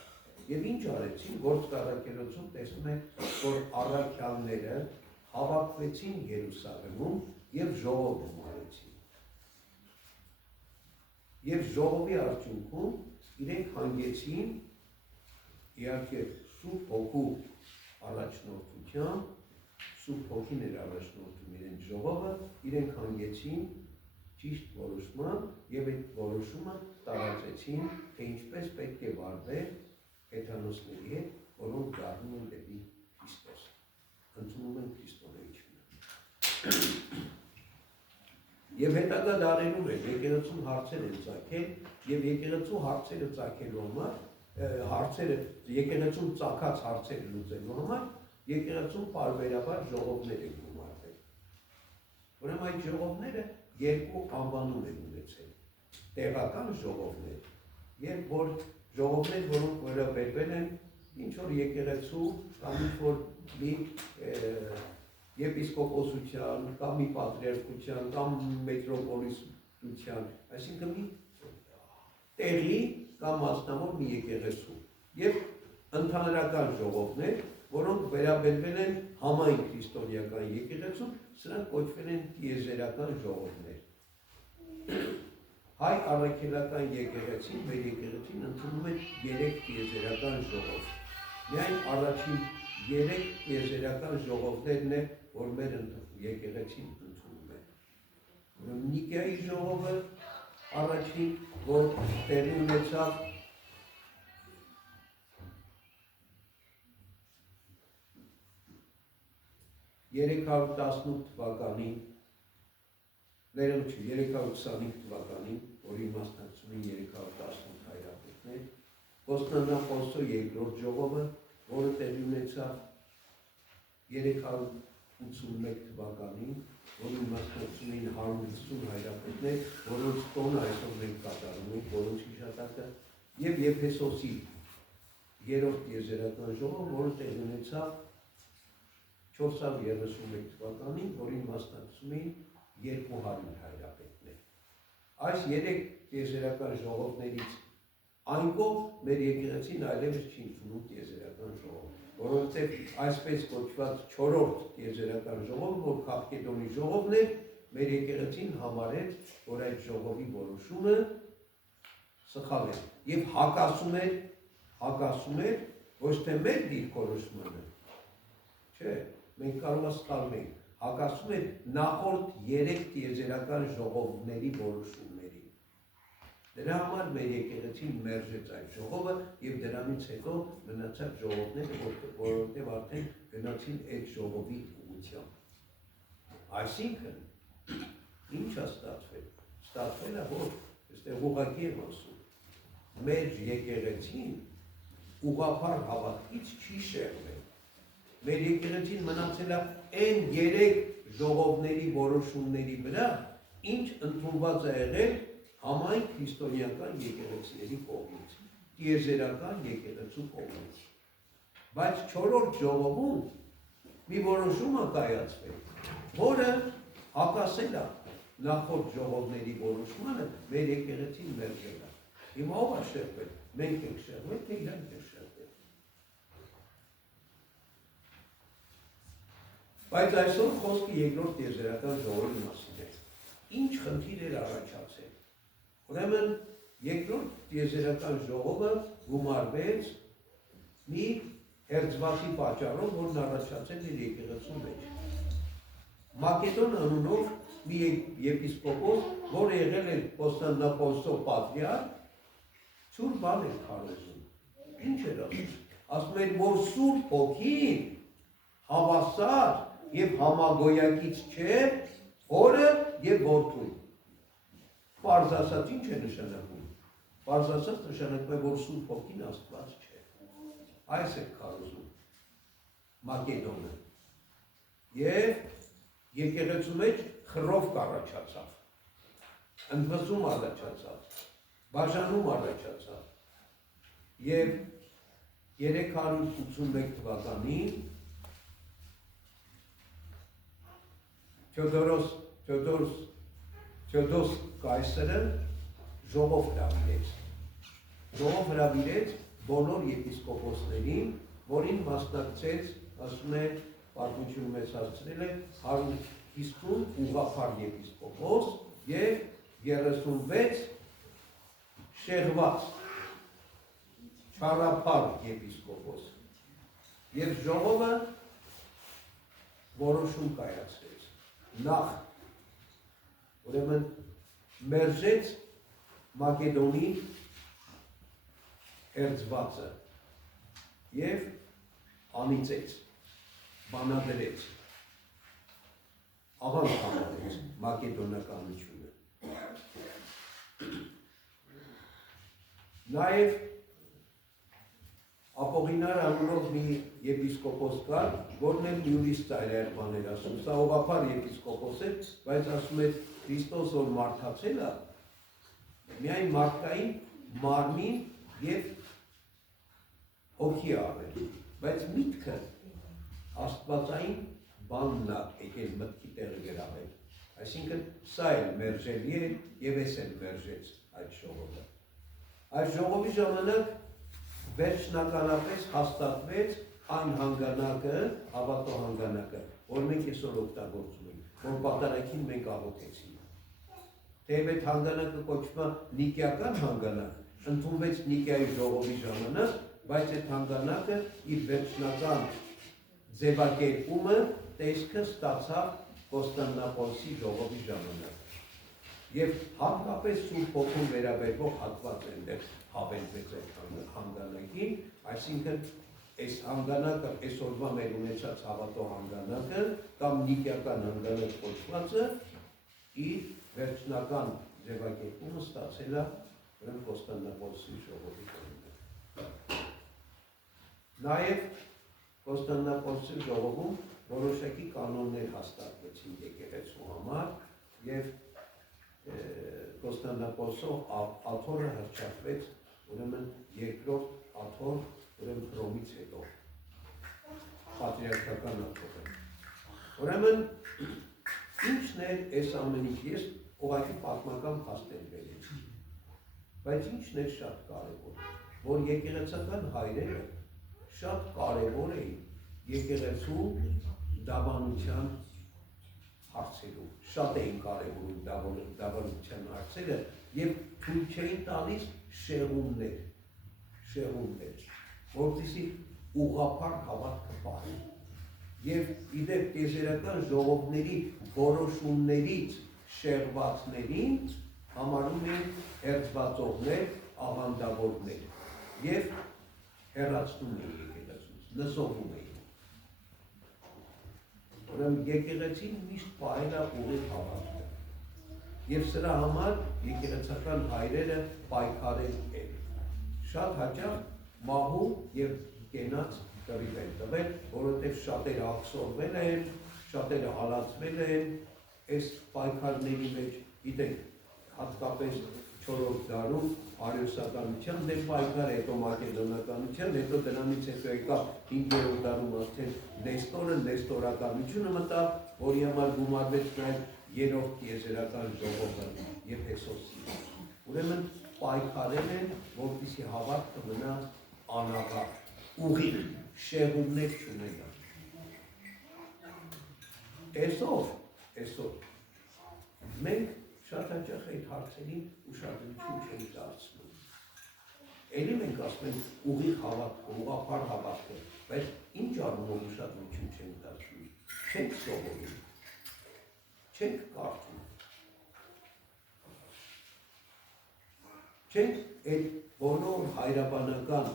Եվ ինչ արեցին, Գորգ առաքելոցում տեսնում եք, որ առաքյալները հավաքվեցին Երուսաղեմում եւ ժողով արեցին։ Եվ ժողովի արդյունքում իրենք հանգեցին իհարկե սուրբ հոգու առաջնորդությամբ, Սուրբ Հոգին էր առաջնորդում իրեն ժողովը, իրենք հանգեցին ճիշտ որոշման եւ այդ որոշումը տարածեցին, թե ինչպես պետք է վարվել հեթանոսների հետ, որոնք գարնում են դեպի Քրիստոս, ընդունում են քրիստոնեությունը։ Եվ հետագա դարերում է եկեղեցու հարցեր են ծագել եւ եկեղեցու հարցերը ծագելու համար եկեղեցու ծագած հարցերը լուծելու համար եկեղեցու պարբերաբար ժողովներ են գումարվել։ Ուրեմն այդ ժողովները երկու անվանում են ունեցել։ Տեղական ժողովներ եւ որ ժողովներ, որոնք վերաբերվել են ինչ որ եկեղեցու կամ ինչ որ մի եպիսկոպոսության, կամ մի պատրիարքության, կամ մետրոպոլիսության, այսինքն մի տեղի կամ մասնավոր մի եկեղեցու եւ ընդհանրական ժողովներ, որոնք վերաբերվել են համայն քրիստոնեական եկեղեցուն, սրանք կոչվել են տիեզերական ժողովներ։ Հայ առաքելական եկեղեցին, մեր եկեղեցին ընդունում է 3 տիեզերական ժողով։ Միայն առաջին 3 տիեզերական ժողովներն է, որ մեր եկեղեցին ընդունում է։ Նիկեայի ժողովը առաջին, որ տեղի ունեցավ 318 թվականին, ներողություն 325 թվականին, որի մասնակցում են 318 հայրապետներ, Կոստանդնապոլսո երկրորդ ժողովը, որը տեղի ունեցավ 381 թվականին, որի մասնակցում էին 150 հայրապետներ, որոնց տոնը այսօր մենք կատարում ենք, որոնց հիշատակը, եւ Եփեսոսի երրորդ տիեզերական ժողովը, որը տեղի ունեցավ 431 թվականին, որին մասնակցում էին 200 հայրապետներ։ Այս 3 տիեզերական ժողովներից այն կողմ մեր եկեղեցին այլևս չի ընդունում տիեզերական ժողով, որովհետև այսպես կոչված 4-րդ տիեզերական ժողովը, որ Քալկեդոնի ժողովն էր, մեր եկեղեցին համարեց, որ այդ ժողովի որոշումը սխալ է եւ հակասում էր ոչ թե մեր դիրքորոշմանը, չէ, մենք կարող սխալվենք, հակասում էր նախորդ 3 տիեզերական ժողովների որոշումներին։ Դրա համար մեր եկեղեցին մերժեց այդ ժողովը եւ դրանից հետո մնացած ժողովները, որոնք արդեն գնացին այդ ժողովի ուղղությամբ։ Այսինքն, ինչ է ստացվել։ Ստացվել է, որ այստեղ ուղղակի եմ ասում, մեր եկեղեցին ուղղափառ հավատքից չի շեղվել։ Մեր եկեղեցին մնացել է այն 3 ժողովների որոշումների վրա, ինչ ընդունված է եղել համայն քրիստոնեական եկեղեցիների կողմից, տիեզերական եկեղեցու կողմից։ Բայց 4-րդ ժողովում մի որոշում է կայացվել, որը հակասել է նախորդ ժողովների որոշմանը, մեր եկեղեցին մերժել է։ Հիմա ով է շեղվել, մենք ենք շեղվել, թե իրանք են շեղվել։ Բայց այսօր խոսքը երկրորդ տիեզերական ժողովի մասին է։ Ինչ խնդիր էր առաջացել։ Ուրեմն երկրորդ տիեզերական ժողովը գումարվեց մի հերձվածի պատճառով, որն առաջացել էր եկեղեցու մեջ։ Մակեդոն անունով մի եպիսկոպոս, որը եղել էր Կոստանդնապոլսո պատրիարք, ցույց բան էր քարոզում։ Ինչ էր ասում։ Ասում էր, որ Սուրբ Հոգին հավասար եւ համագոյակից չէ Հորը եւ Որդուն։ Պարզ ասած ինչ է նշանակում։ Պարզ ասած նշանակում է, որ Սուրբ Հոգին Աստված չէ։ Այս է քարոզում Մակեդոնը։ Եվ եկեղեցու մեջ խռովք առաջացավ, ընդվզում առաջացավ, բաժանում առաջացավ։ Եվ 381 թվականին Թեոդոս կայսրը ժողով հրավիրեց բոլոր եպիսկոպոսներին, որին մասնակցեց, ասում է, պատմություն մեզ հասցրել է 150 ուղղափառ եպիսկոպոս եւ 36 շեղված չարափառ եպիսկոպոս։ Եվ ժողովը որոշում կայացրեց։ Նախ ուրեմն մերժեց Մակեդոնի հերձվածը և անիծեց, բանադրեց, ավանդ համարեց մակեդոնականությունը։ Նաև Ապողինար անունով մի եպիսկոպոս կար, որն էլ յուրից ծայրայր բաներ ասում, սա ուղղափառ եպիսկոպոս է, բայց ասում է Քրիստոս որ մարդացել է, միայն մարդկային մարմին և հոգի արել, բայց միտքը աստվածային բանն է եկել մտքի տեղը գրավել, այսինքն սա էլ մերժելի է և ես էլ մերժեց այդ ժողովը։ Այս ժողովի ժամանակ վերջնականապես հաստատվեց այն հանգանակը, հավատո հանգանակը, որ մենք այսօր օգտագործում ենք, որ պատարագին մենք աղոթեցինք։ Թեև այդ հանգանակը կոչվում է նիկեական հանգանակ, ընդունվեց Նիկեայի ժողովի ժամանակ, բայց այդ հանգանակը իր վերջնական ձևակերպումը տեսքը ստացավ Կոստանդնապոլսի ժողովի ժամանակ։ Եվ հատկապես Սուրբ Հոգուն վերաբերող հատված այնտեղ հավելվեց այդ հանգանակին, այսինքն այս հանգանակը, այսօրվա մեր ունեցած հավատո հանգանակը կամ նիկեական հանգանակ կոչվածը իր վերջնական ձևակերպումը ստացել է ուրեմն Կոստանդնապոլսի ժողովի ժամանակ։ Նաև Կոստանդնապոլսի ժողովում որոշակի կանոններ հաստատվեցին եկեղեցու համար և Կոստանդնապոլսով աթոռը հռչակվեց ուրեմն երկրորդ աթոռ ուրեմն Հռոմից հետո պատրիարքական աթոռը։ Ուրեմն ինչն է այս ամեն ինչ, ես ուղղակի պատմական փաստեր բերեցի, բայց ինչն է շատ կարևոր, որ եկեղեցական հայրերը շատ կարևոր էին եկեղեցու դավանության հարցերում, շատ էին կարևորում դավանության հարցերը և թույլ չէին տալիս շեղումներ, որպեսզի ուղղափառ հավատքը պահի։ Եվ իդեպ տիեզերական ժողովների որոշումներից շեղվածներին համարում էին հերձվածողներ, աղանդավորներ և հեռացնում էին եկեղեցուց, նզովում էին։ Ուրեմն եկեղեցին միշտ պահել է ուղիղ հավատքը և սրա համար եկեղեցական հայրերը պայքարել են։ Շատ հաճախ մահու և կենաց կռիվ են տվել, որովհետև շատերը աքսորվել են, շատերը հալածվել են այս պայքարների մեջ, գիտեք, հատկապես 4-րդ դարում արիոսականության դեմ պայքար, հետո մակեդոնականության, հետո դրանից հետո եկավ 5-րդ դարում արդեն Նեստորը, նեստորականությունը մտավ, որի համար գումարվեց նաև 3-րդ տիեզերական ժողովը Եփեսոսի։ Ուրեմն պայքարել են, որպեսզի հավատքը մնա անաղաղ, ուղիղ, շեղումներ չունենա։ Այսօր մենք շատ հաճախ այդ հարցերին ուշադրություն չենք դարձնում։ Էլի մենք ասում ենք ուղիղ հավատքը, ուղղափառ հավատքը, բայց ինչ առումով ուշադրություն չենք դարձնում, չենք սովորում, չենք կարդում, չենք այդ բոլոր հայրաբանական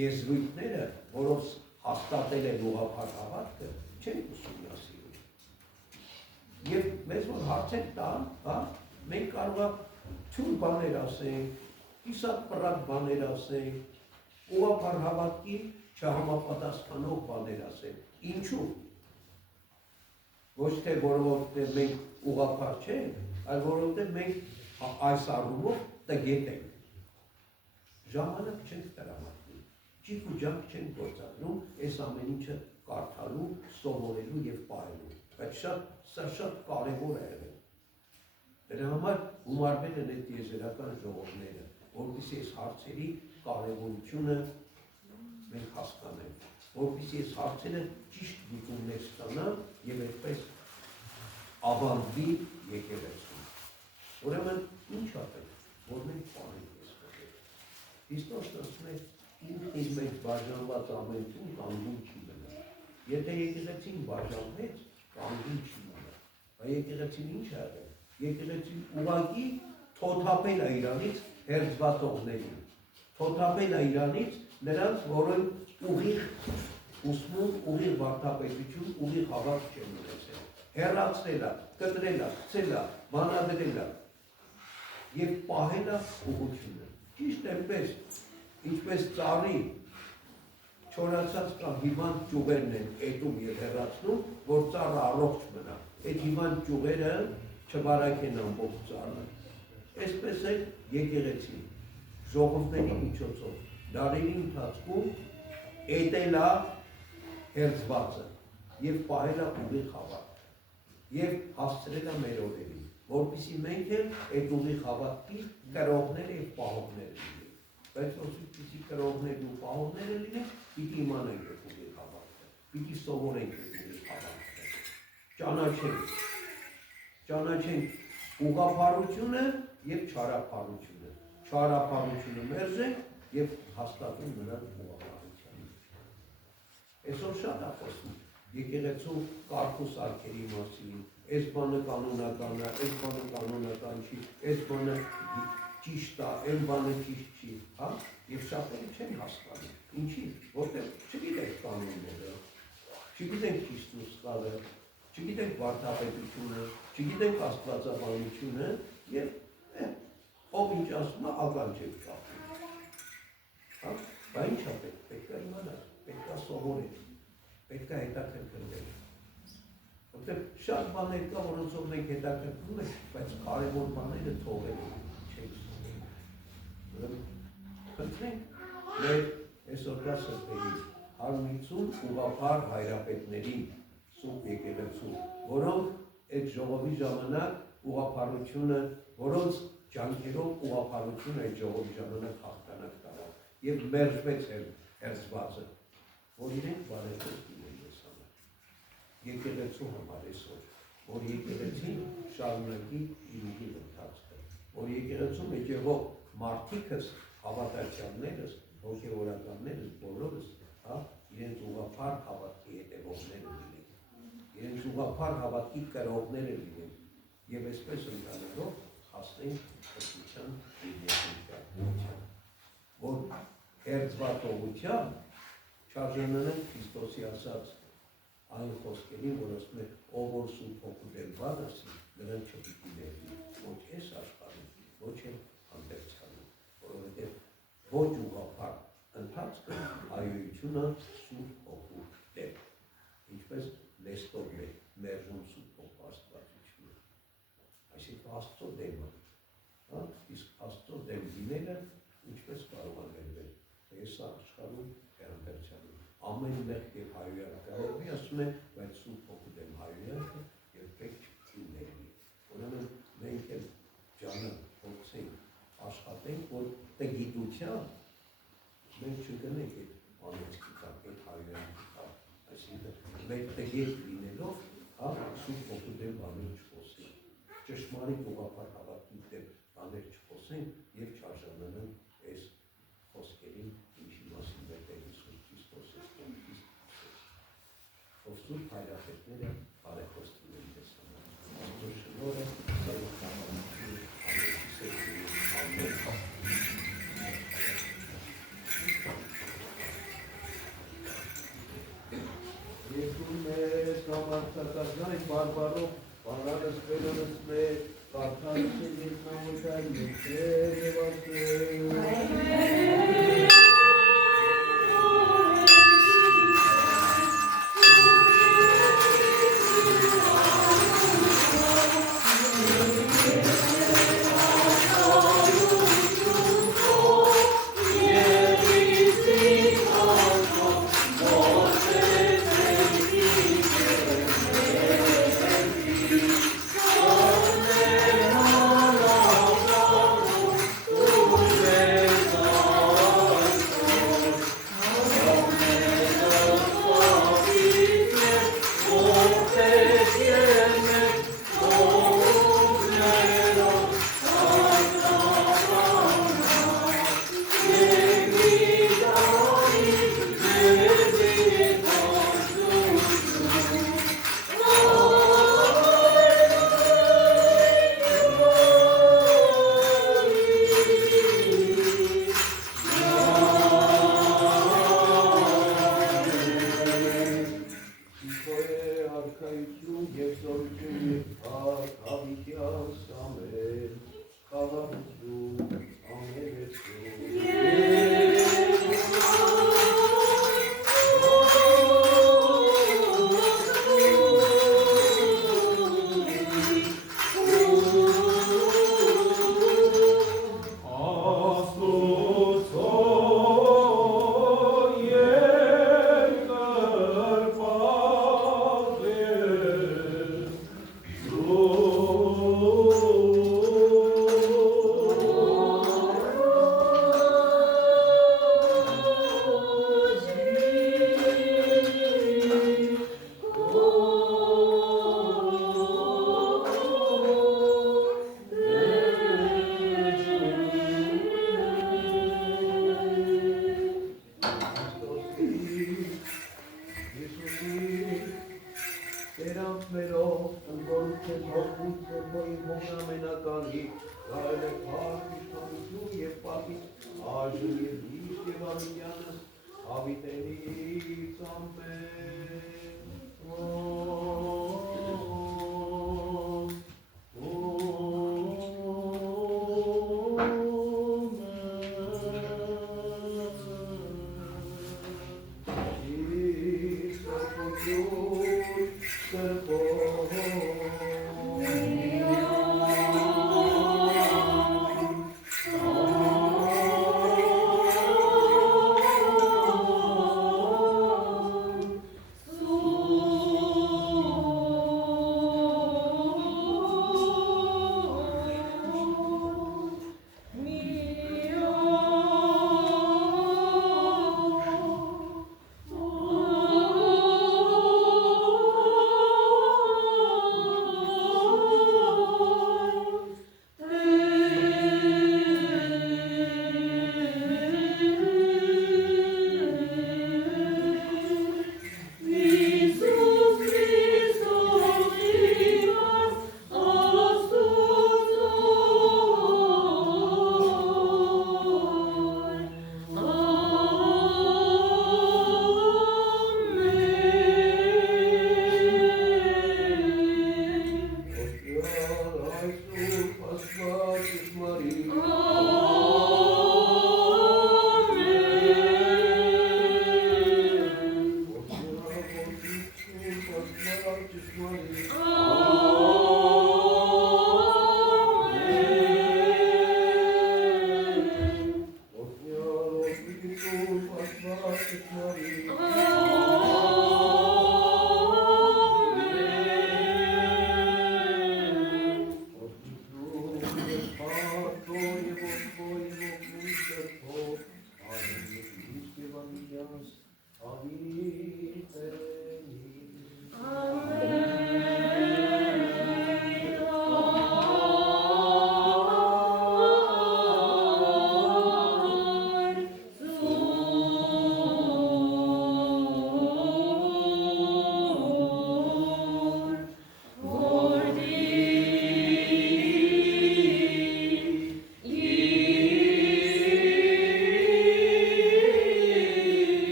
եզրույթները, որով հաստատել են ուղղափառ հավատքը, չենք ուսումնասիրում։ Եվ մեզ որ հարցեր տան, մենք կարող ենք թույլ բաներ ասենք, կիսատ պռակ բաներ ասենք, ուղղափառ հավատքի չհամապատասխանող բաներ ասենք։ Ինչու՞։ Ոչ թե որովհետև մենք ուղղափառ չենք, այլ որովհետև մենք այս առումով տգետ ենք։ Ժամանակ չենք տրամադրում, ջիք ու ջանք չենք գործադրում այս ամեն ինչը կարդալու, սովորելու և պահելու, բայց սա շատ կարևոր է եղել։ Դրա համար գումարվել են այդ տիեզերական ժողովները, որպեսզի այս հարցերի կարևորությունը մենք հասկանենք, որպեսզի այս հարցերը ճիշտ դիտումներ ստանան և այդպես ավանդվի եկեղեցուն։ Ուրեմն ինչ ա պետք, որ մենք պահենք այս խոսքը։ Քրիստոսն ասում է ինքն իր մեջ բաժանված ամեն տուն կանգուն չի մնա։ Եթե եկեղեցին բաժանվեց, կանգին չի մնա։ Բայց եկեղեցին ինչ ա եղել։ Եկեղեցին ուղղակի թոթափել է իրանից հերձվածողներին։ Թոթափել է իրանից նրանց, որոնք ուղիղ ուսմուն, ուղիղ վարդապետություն, ուղիղ հավաք չեն ունեցել։ Հեռացրել է, կտրել է, խցել է, մանադրել է և պահել է ուղղությունը։ Ճիշտ այնպես, ինչպես ծառի չորացած կամ հիվանդ ճյուղերն են էտում և հեռացնում, որ ծառը առողջ մնա։ Այդ հիվանդ ճյուղերը չբարակեն ամբողջ ծառը։ Այսպես է եկեղեցին, ժողովների միջոցով, դարերի ընթացքում էտել է հերձվածը և պահել է ուղիղ հավատքը և հասցրել է մեր օրերին, որպեսզի մենք էլ այդ ուղիղ հավատքի կրողները և պահողները լինենք։ Բայց որպեսզի կրողներն ու պահողները լինենք, պիտի իմանանք այդ ուղիղ հավատքը, պիտի սովորենք այդ ուղիղ հավատքը, ճանաչենք ուղղափառությունը և չարափառությունը, չարափառությունը մերժենք և հաստատում նրան ուղղափառության մեջ։ Այսօր շատ է խոսում եկեղեցու կարգ ու սարքերի մասին, այս բանը կանոնական է, այս բանը կանոնական չի, այս բանը ճիշտ է, այն բանը ճիշտ չի, հա, և շատերը չեն հասկանում։ Ինչի՞, որտեղ չգիտենք կանոնները, չգիտենք ճիշտ ու սխալը, չգիտենք վարդապետությունը, չգիտենք աստվածաբանությունը և ով ինչ ասում է, ականջեք կապում։ Հա, բա ինչ է պետք է իմանալ, պետք է սովորել, պետք է հետաքրքրվել։ Որտեղ շատ բաներ կա, որոնցով մենք հետաքրքրվում ենք, բայց կարևոր բաները թողել չենք սովորել։ Խնդրենք մեր այսօրվա սրտերի 150 ուղղափառ հայրապետներին Սուրբ եկեղեցու, որոնք այդ ժողովի ժամանակ ուղղափառությունը, որոնց ջանքերով ուղղափառությունը այդ ժողովի ժամանակ հաղթանակ տարավ և մերժվեց հերձվածը, որ իրենք բարեփոխ լինեն մեզ համար։ Եկեղեցու համար այսօր, որ եկեղեցին շարունակի իր ուղիղ ընթացքը, որ եկեղեցու մեջ եղող մարդիկս, հավատացյալներս, հոգևորականներս, բոլորս, իրենց ուղղափառ հավատքի հետևողները լինենք, իրենց ուղղափառ հավատքի կրողները լինենք և այսպես ընթանալով հասնենք քրիստոսյան իրականության, որ հերձվածողությամբ չարժանանանք Քրիստոսի ասած այն խոսքերին, որ ասում է, ով որ Սուրբ Հոգու դեմ բան ասի, նրան չպիտի ներվի, ոչ այս աշխարհում, ոչ էլ հանդերձանում, որովհետև ոչ ուղղափառ ընթացքը հայրությունը Սուրբ Հոգու դեմ, ինչպես լեստով մերժում Սուրբ Հոգու աստվածությունը, այսինքն Աստծո դեմը, իսկ Աստծո դեմ լինելը ինչպես կարող է ներվել, այս աշխարհում հանդերձանում, ամեն մեղք և հայոյանք կարողի ասում է, բայց Սուրբ Հոգու դեմ հայոյանքը երբեք չի ներվի, ուրեմն մենք էլ ջանանք, փորձենք, աշխատենք, որ տգիտությամբ մենք չգնենք այդ անեծքի տակ, այդ հայոյանքի տակ, այսինքն մեր տգետ լինելով, Սուրբ Հոգու դեմ բաներ չխոսենք, ճշմարիտ ուղղափառ հավատքի դեմ բաներ չխոսենք և չարժանանանք այս խոսքերին, ինչի մասին մեր Տեր Հիսուս Քրիստոսը ստորից ով Սուրբ հայրապետները բարեփոխում են մեզ համար։ Աստծո շնորհը, Տերը կամավորություն, ամեն։ Եկում ես կամարցակազնային բարբարով, բանարս վերոնս մեր, կարդանս է երկնամոջայն մեկեր և ասել։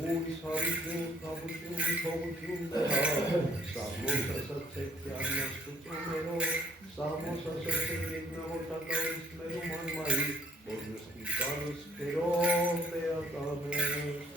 Ույս հարություն խաղաղություն, թողություն դրա, Սաղմոս ասացեք կյանաստություններով, Սաղմոս ասացեք երկնավորտակալից մերում անմայի, որ նստի կանս կերով դեական է։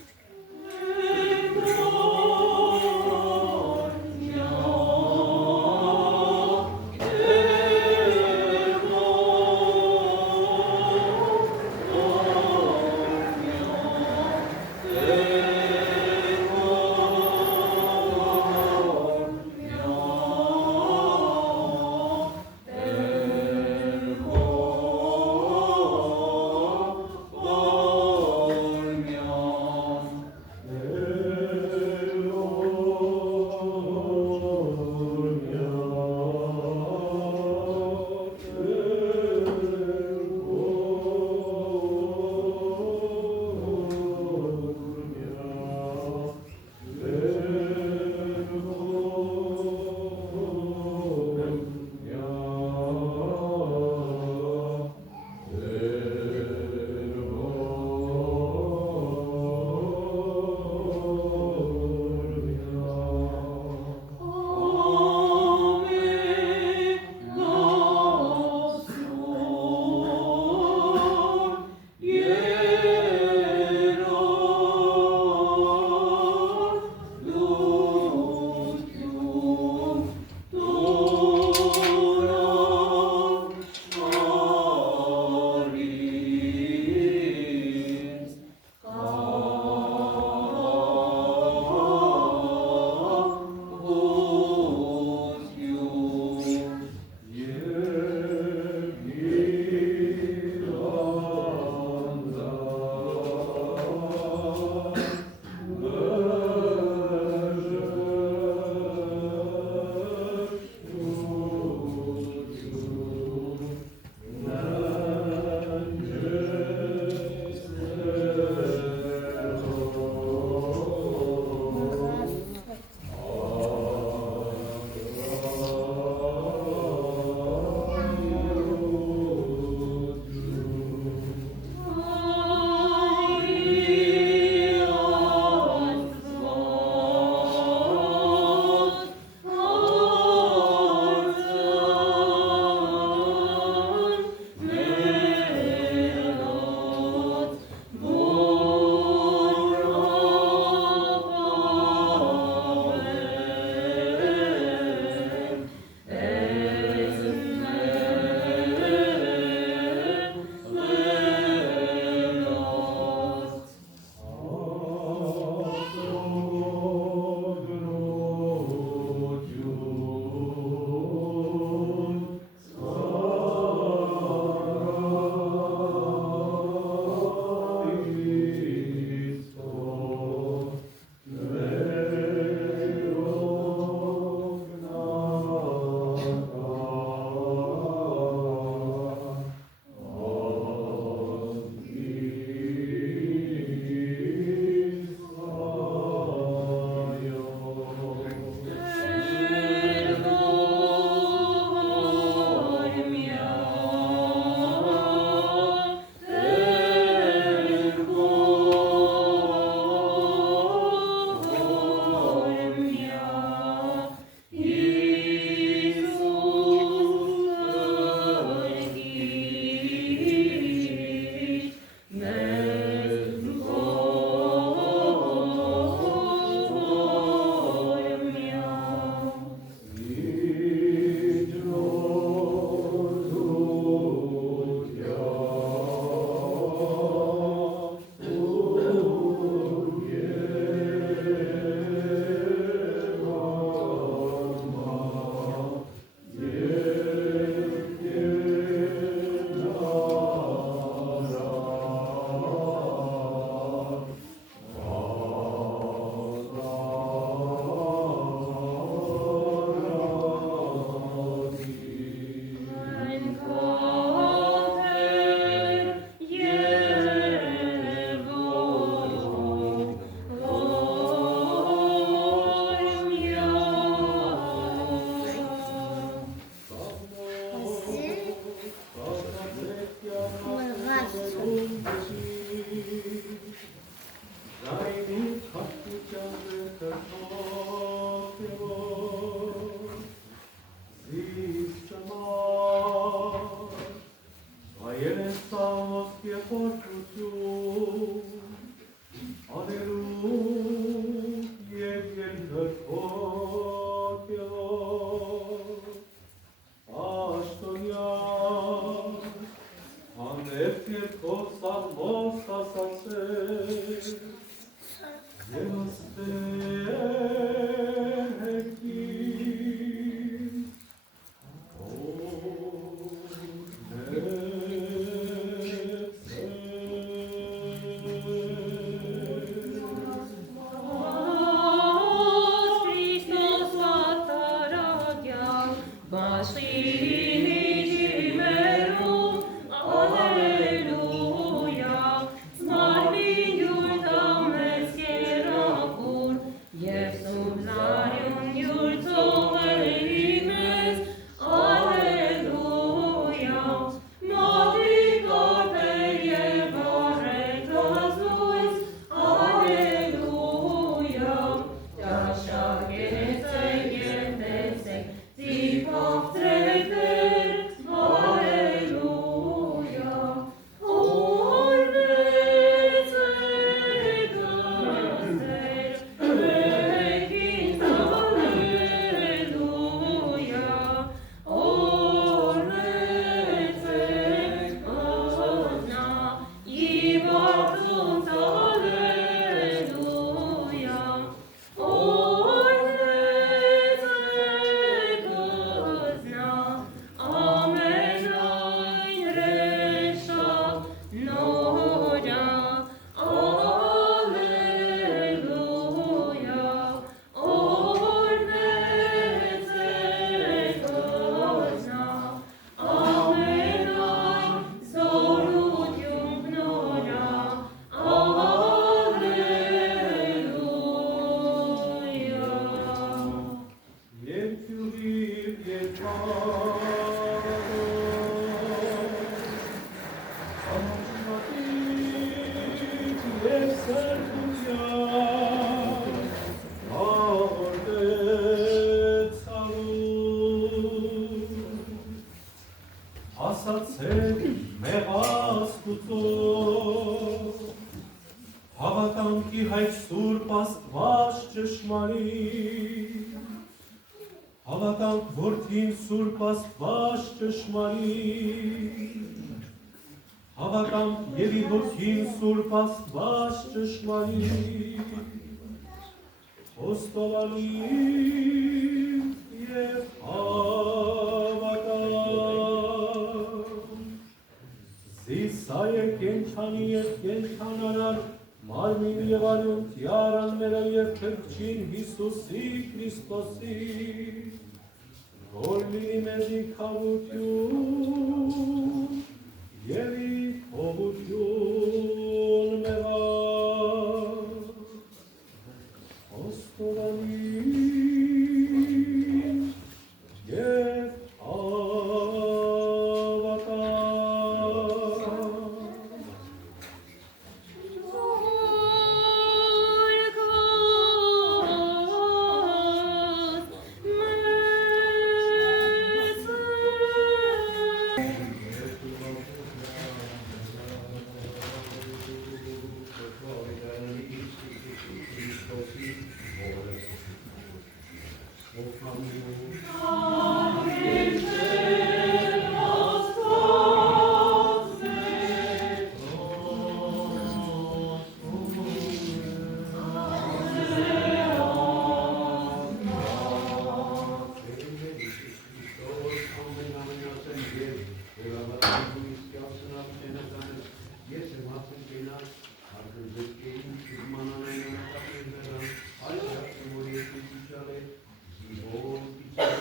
Yes,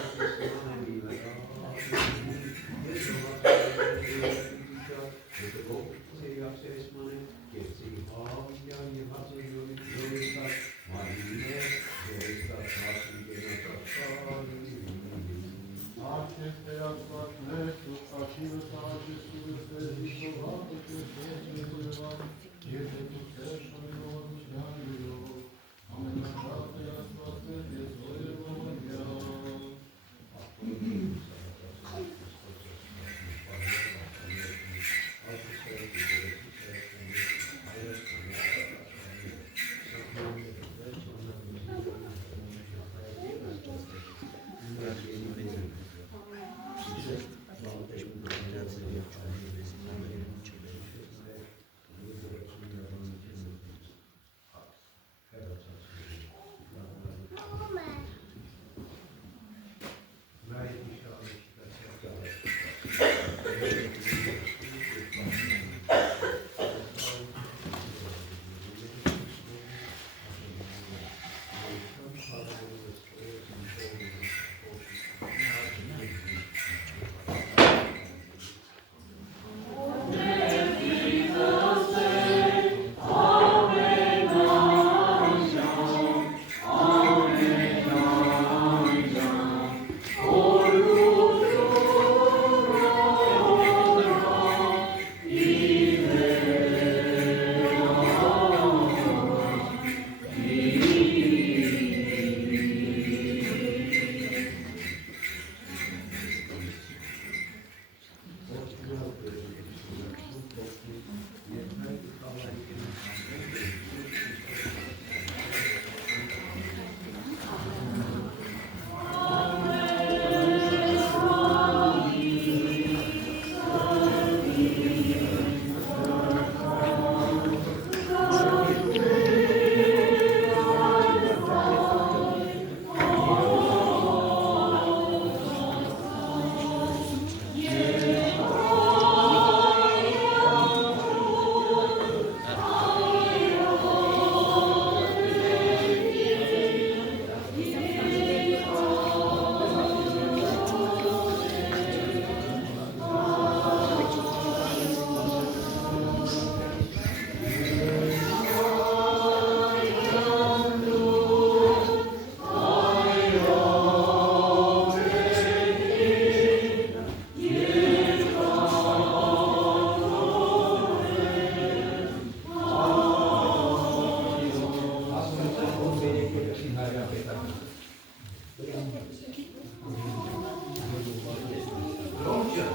Ռորջը,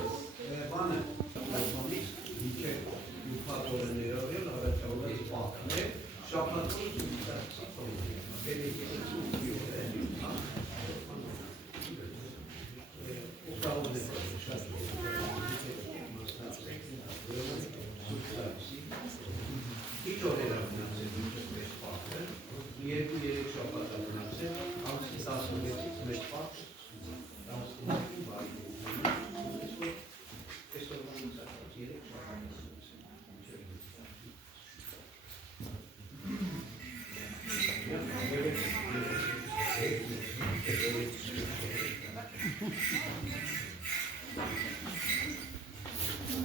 բանը, այդոնից իջեք յուպատորը ներողել, առաջավորած պակներ, շապատորը Ինչ օրեր մնացել մինչև մեծ պակը, 2-3 շաբաթ մնացել, ամսի 16-ից մեծ պակ